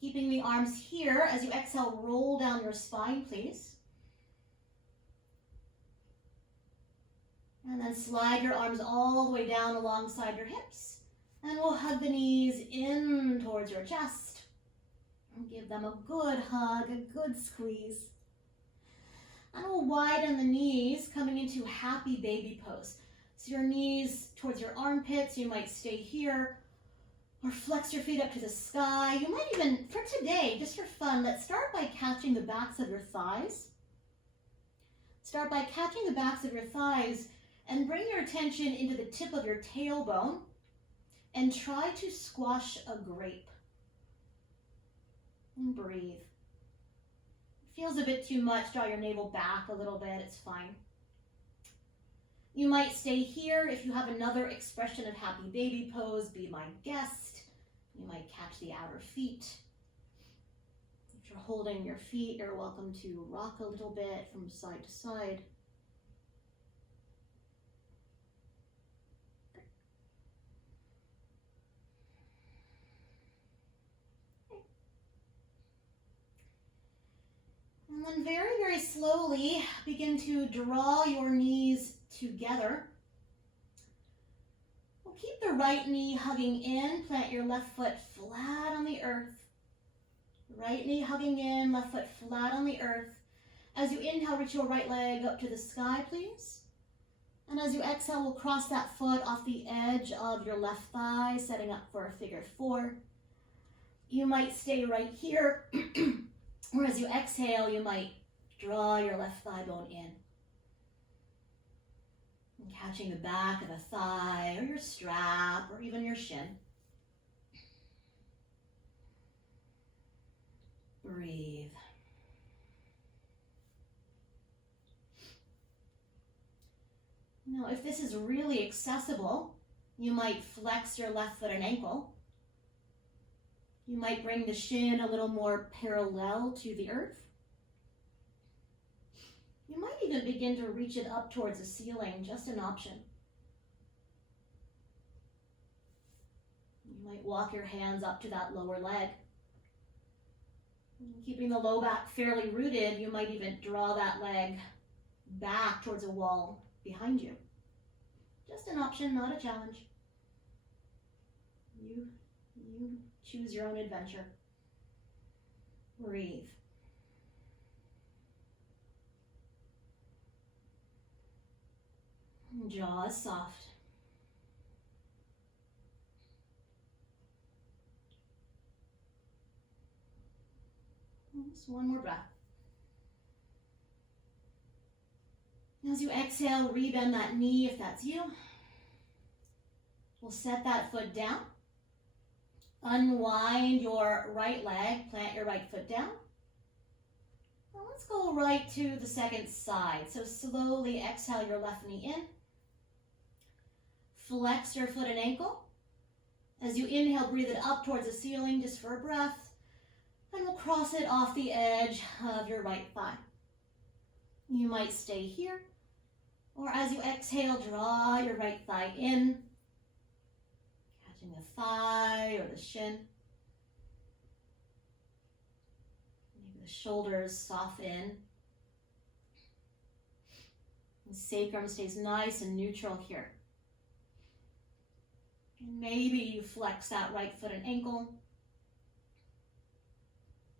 Keeping the arms here, as you exhale, roll down your spine, please. And then slide your arms all the way down alongside your hips. And we'll hug the knees in towards your chest. And give them a good hug, a good squeeze. And we'll widen the knees, coming into happy baby pose. So your knees towards your armpits, you might stay here. Or flex your feet up to the sky. You might even, for today, just for fun, let's start by catching the backs of your thighs. Start by catching the backs of your thighs and bring your attention into the tip of your tailbone and try to squash a grape. And breathe. Feels a bit too much, draw your navel back a little bit, it's fine. You might stay here. If you have another expression of happy baby pose, be my guest. You might catch the outer feet. If you're holding your feet, you're welcome to rock a little bit from side to side. And then very, very slowly begin to draw your knees together. We'll keep the right knee hugging in, plant your left foot flat on the earth. Right knee hugging in, left foot flat on the earth. As you inhale, reach your right leg up to the sky, please. And as you exhale, we'll cross that foot off the edge of your left thigh, setting up for a figure 4. You might stay right here. Or as you exhale, you might draw your left thigh bone in. And catching the back of a thigh or your strap or even your shin. Breathe. Now, if this is really accessible, you might flex your left foot and ankle. You might bring the shin a little more parallel to the earth. You might even begin to reach it up towards the ceiling, just an option. You might walk your hands up to that lower leg. Keeping the low back fairly rooted, you might even draw that leg back towards a wall behind you. Just an option, not a challenge. You choose your own adventure. Breathe. Jaw is soft. Just one more breath. As you exhale, rebend that knee if that's you. We'll set that foot down. Unwind your right leg, plant your right foot down. Now let's go right to the second side. So slowly exhale your left knee in. Flex your foot and ankle. As you inhale, breathe it up towards the ceiling just for a breath. And we'll cross it off the edge of your right thigh. You might stay here. Or as you exhale, draw your right thigh in. Catching the thigh or the shin. Maybe the shoulders soften. The sacrum stays nice and neutral here. And maybe you flex that right foot and ankle.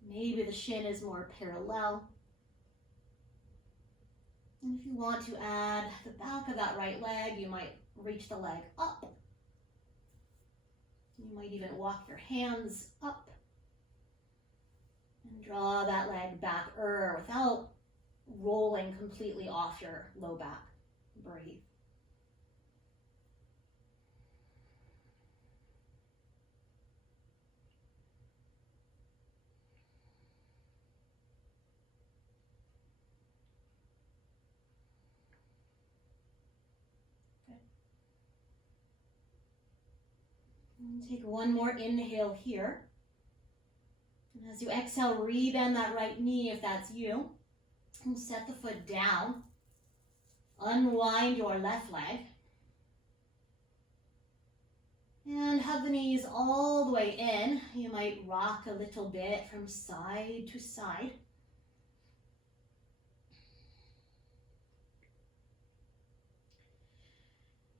Maybe the shin is more parallel. And if you want to add the back of that right leg, you might reach the leg up. You might even walk your hands up and draw that leg back without rolling completely off your low back. Breathe. Take one more inhale here. And as you exhale, rebend that right knee if that's you. And set the foot down. Unwind your left leg. And hug the knees all the way in. You might rock a little bit from side to side.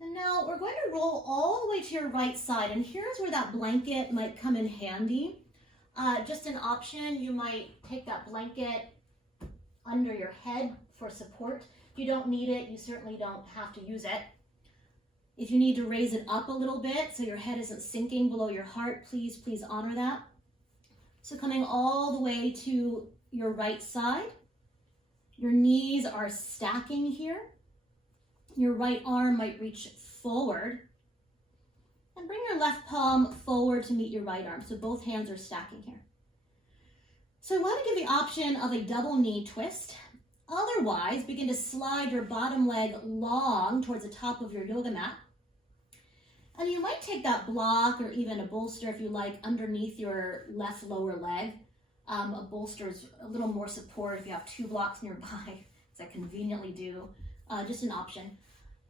And now we're going to roll all the way to your right side, and here's where that blanket might come in handy. Just an option, you might take that blanket under your head for support. If you don't need it, you certainly don't have to use it. If you need to raise it up a little bit so your head isn't sinking below your heart, please honor that. So coming all the way to your right side, your knees are stacking here. Your right arm might reach forward. And bring your left palm forward to meet your right arm. So both hands are stacking here. So I want to give the option of a double knee twist. Otherwise, begin to slide your bottom leg long towards the top of your yoga mat. And you might take that block or even a bolster if you like underneath your left lower leg. A bolster is a little more support if you have 2 blocks nearby, as I conveniently do. Just an option.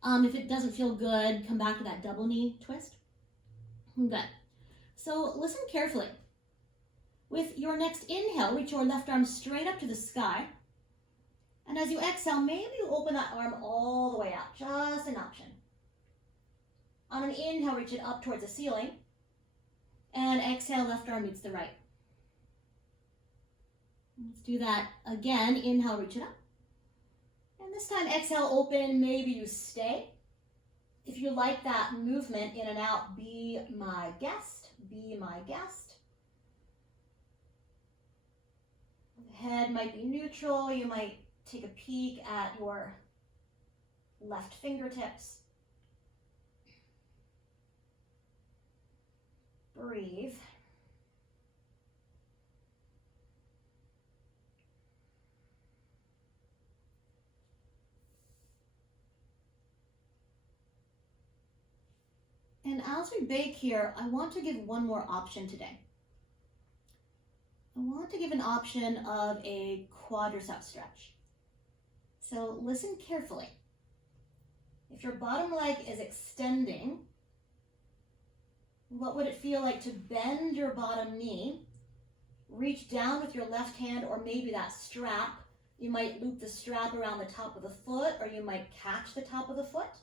If it doesn't feel good, come back to that double knee twist. Good. So listen carefully. With your next inhale, reach your left arm straight up to the sky. And as you exhale, maybe you open that arm all the way out. Just an option. On an inhale, reach it up towards the ceiling. And exhale, left arm meets the right. Let's do that again. Inhale, reach it up. And this time, exhale, open. Maybe you stay. If you like that movement in and out, be my guest. Be my guest. The head might be neutral. You might take a peek at your left fingertips. Breathe. And as we bake here, I want to give one more option today. I want to give an option of a quadricep stretch. So listen carefully. If your bottom leg is extending, what would it feel like to bend your bottom knee, reach down with your left hand or maybe that strap? You might loop the strap around the top of the foot or you might catch the top of the foot.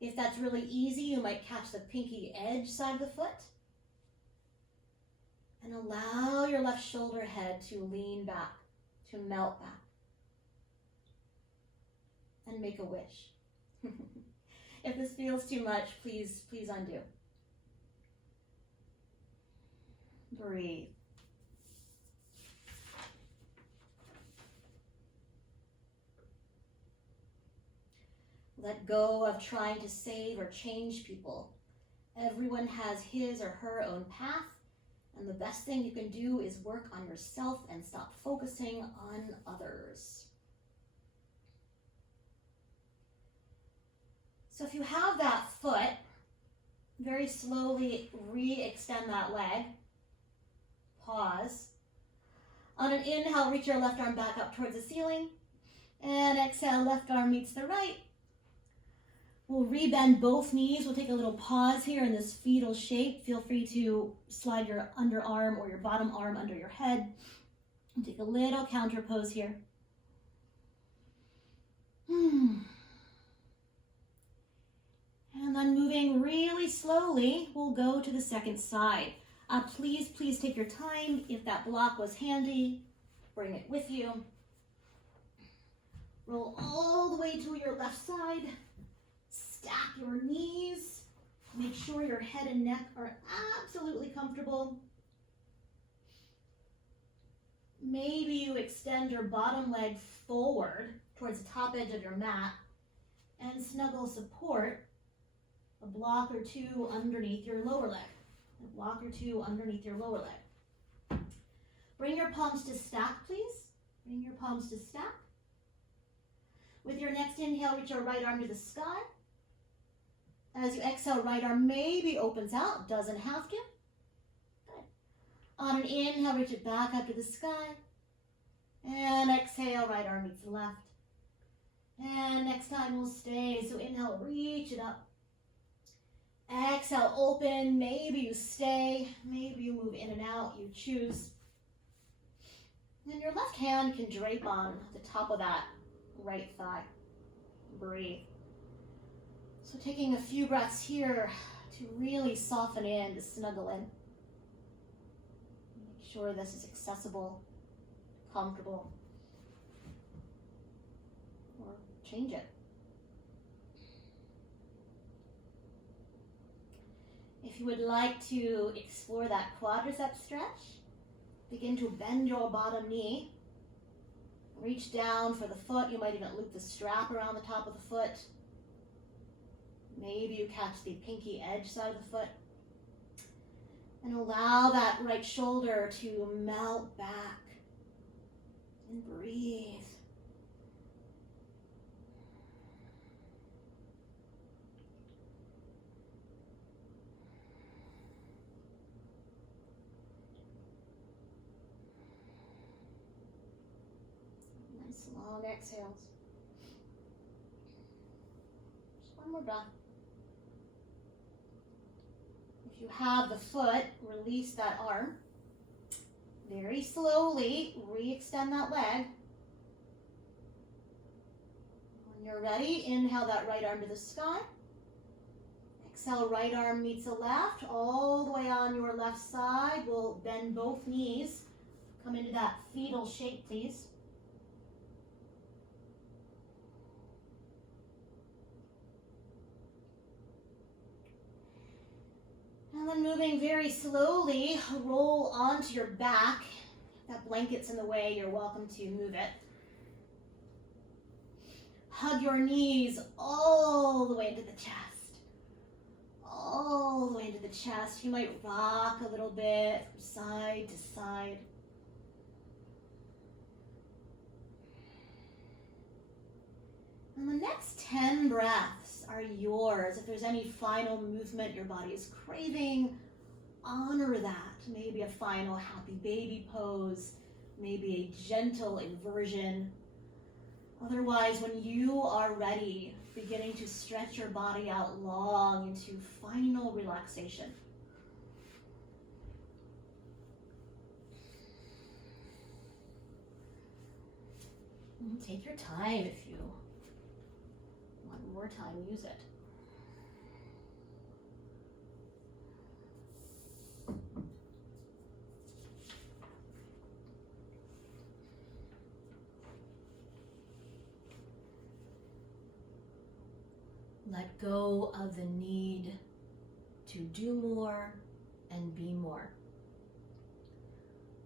If that's really easy, you might catch the pinky edge side of the foot. And allow your left shoulder head to lean back, to melt back. And make a wish. If this feels too much, please undo. Breathe. Let go of trying to save or change people. Everyone has his or her own path, and the best thing you can do is work on yourself and stop focusing on others. So if you have that foot, very slowly re-extend that leg. Pause. On an inhale, reach your left arm back up towards the ceiling. And exhale, left arm meets the right. We'll rebend both knees. We'll take a little pause here in this fetal shape. Feel free to slide your underarm or your bottom arm under your head. And take a little counter pose here. And then moving really slowly, we'll go to the second side. Please take your time. If that block was handy, bring it with you. Roll all the way to your left side. Stack your knees. Make sure your head and neck are absolutely comfortable. Maybe you extend your bottom leg forward towards the top edge of your mat and snuggle support a block or two underneath your lower leg. A block or two underneath your lower leg. Bring your palms to stack, please. Bring your palms to stack. With your next inhale, reach your right arm to the sky. As you exhale, right arm maybe opens out, doesn't have to. Good. On an inhale, reach it back up to the sky. And exhale, right arm meets the left. And next time we'll stay. So inhale, reach it up. Exhale, open. Maybe you stay. Maybe you move in and out. You choose. And your left hand can drape on the top of that right thigh. Breathe. So taking a few breaths here to really soften in, to snuggle in. Make sure this is accessible, comfortable, or change it. If you would like to explore that quadricep stretch, begin to bend your bottom knee. Reach down for the foot. You might even loop the strap around the top of the foot. Maybe you catch the pinky edge side of the foot. And allow that right shoulder to melt back. And breathe. Nice long exhales. Just one more breath. If you have the foot, release that arm. Very slowly, re-extend that leg. When you're ready, inhale that right arm to the sky. Exhale, right arm meets the left, all the way on your left side. We'll bend both knees. Come into that fetal shape, please. And then moving very slowly, roll onto your back. If that blanket's in the way, you're welcome to move it. Hug your knees all the way into the chest. All the way into the chest. You might rock a little bit from side to side. And the next 10 breaths are yours. If there's any final movement your body is craving, honor that. Maybe a final happy baby pose, maybe a gentle inversion. Otherwise, when you are ready, beginning to stretch your body out long into final relaxation. Take your time if you want more time, use it. Let go of the need to do more and be more.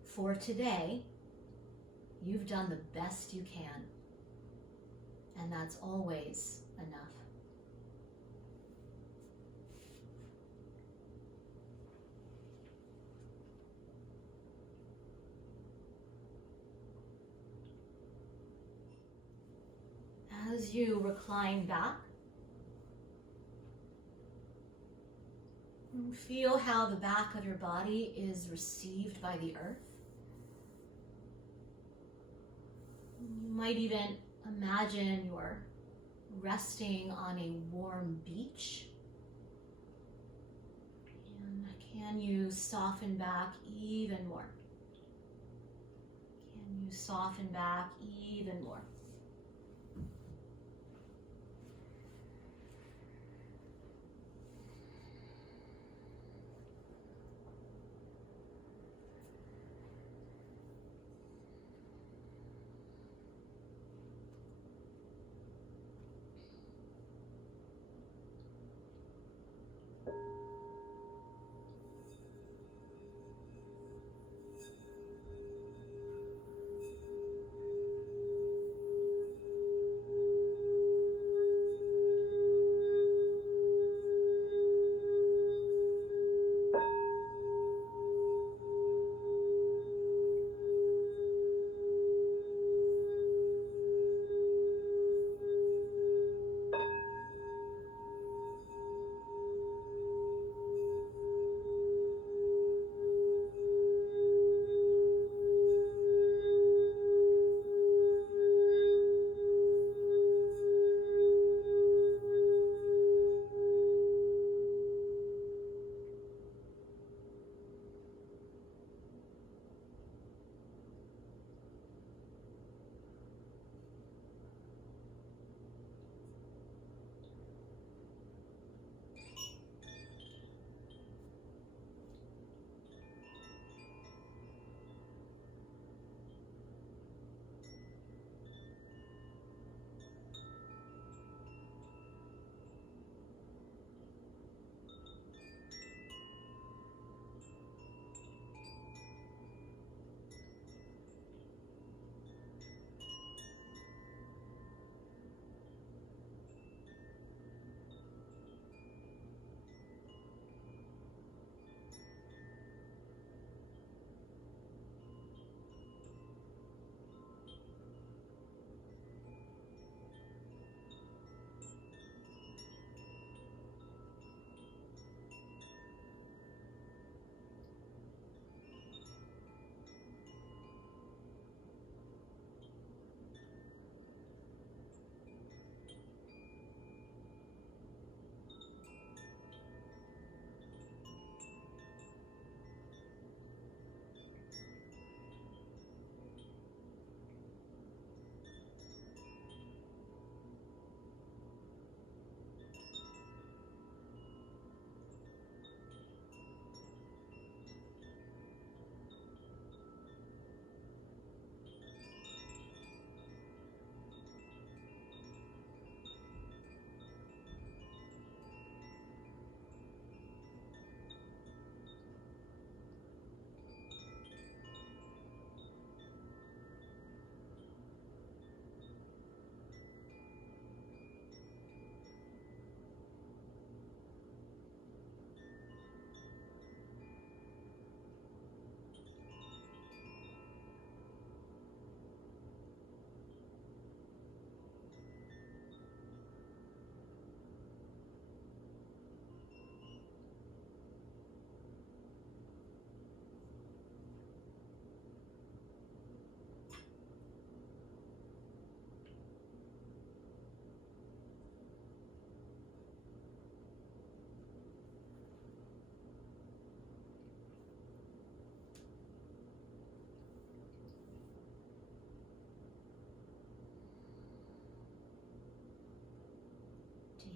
For today, you've done the best you can, and that's always enough. As you recline back, feel how the back of your body is received by the earth. You might even imagine you're resting on a warm beach. And can you soften back even more? Can you soften back even more?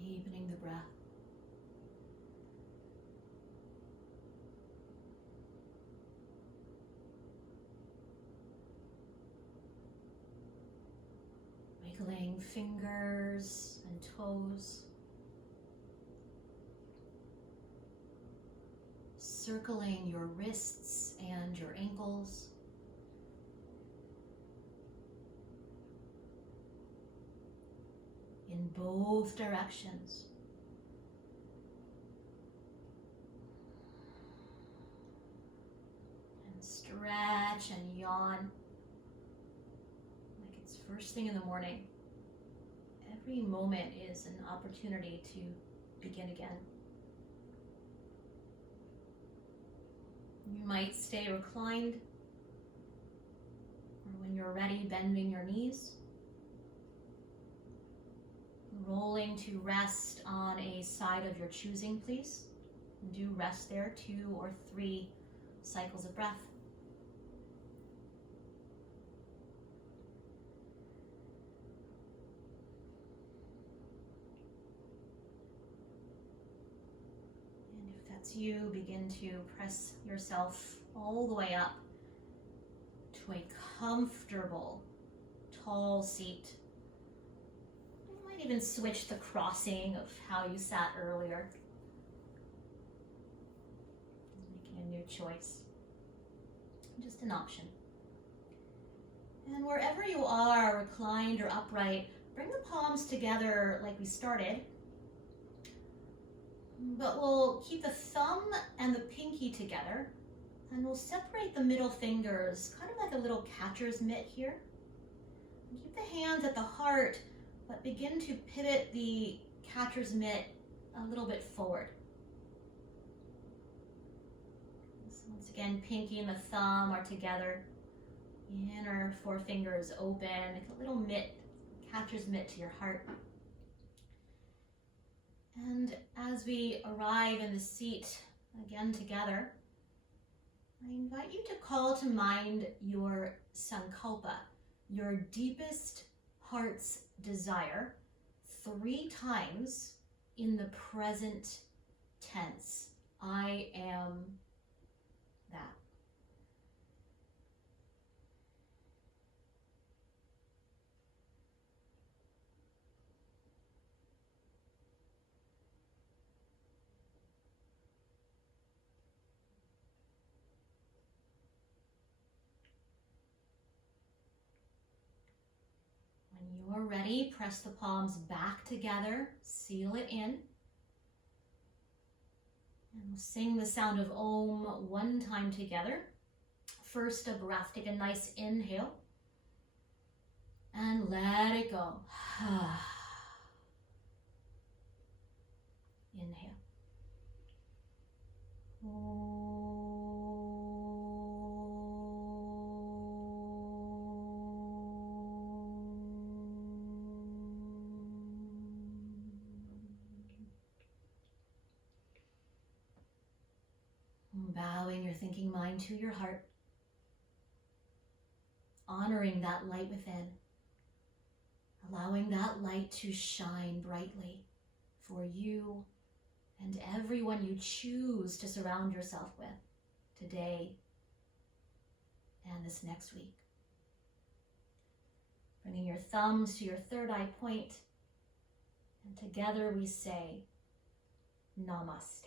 Deepening the breath. Wiggling fingers and toes. Circling your wrists and your ankles. In both directions. And stretch and yawn like it's first thing in the morning. Every moment is an opportunity to begin again. You might stay reclined, or when you're ready, bending your knees. Rolling to rest on a side of your choosing, please. And do rest there 2 or 3 cycles of breath. And if that's you, begin to press yourself all the way up to a comfortable, tall seat. Even switch the crossing of how you sat earlier. Making a new choice. Just an option. And wherever you are, reclined or upright, bring the palms together like we started. But we'll keep the thumb and the pinky together. And we'll separate the middle fingers, kind of like a little catcher's mitt here. And keep the hands at the heart, but begin to pivot the catcher's mitt a little bit forward. So once again, pinky and the thumb are together. Inner forefingers open, like a little mitt, catcher's mitt to your heart. And as we arrive in the seat again together, I invite you to call to mind your sankalpa, your deepest heart's desire, 3 times in the present tense. I am that. When you're ready, press the palms back together, seal it in. And we'll sing the sound of Om 1 time together. First a breath, take a nice inhale. And let it go. Inhale. Bowing your thinking mind to your heart, honoring that light within, allowing that light to shine brightly for you and everyone you choose to surround yourself with today and this next week. Bringing your thumbs to your third eye point, and together we say, Namaste.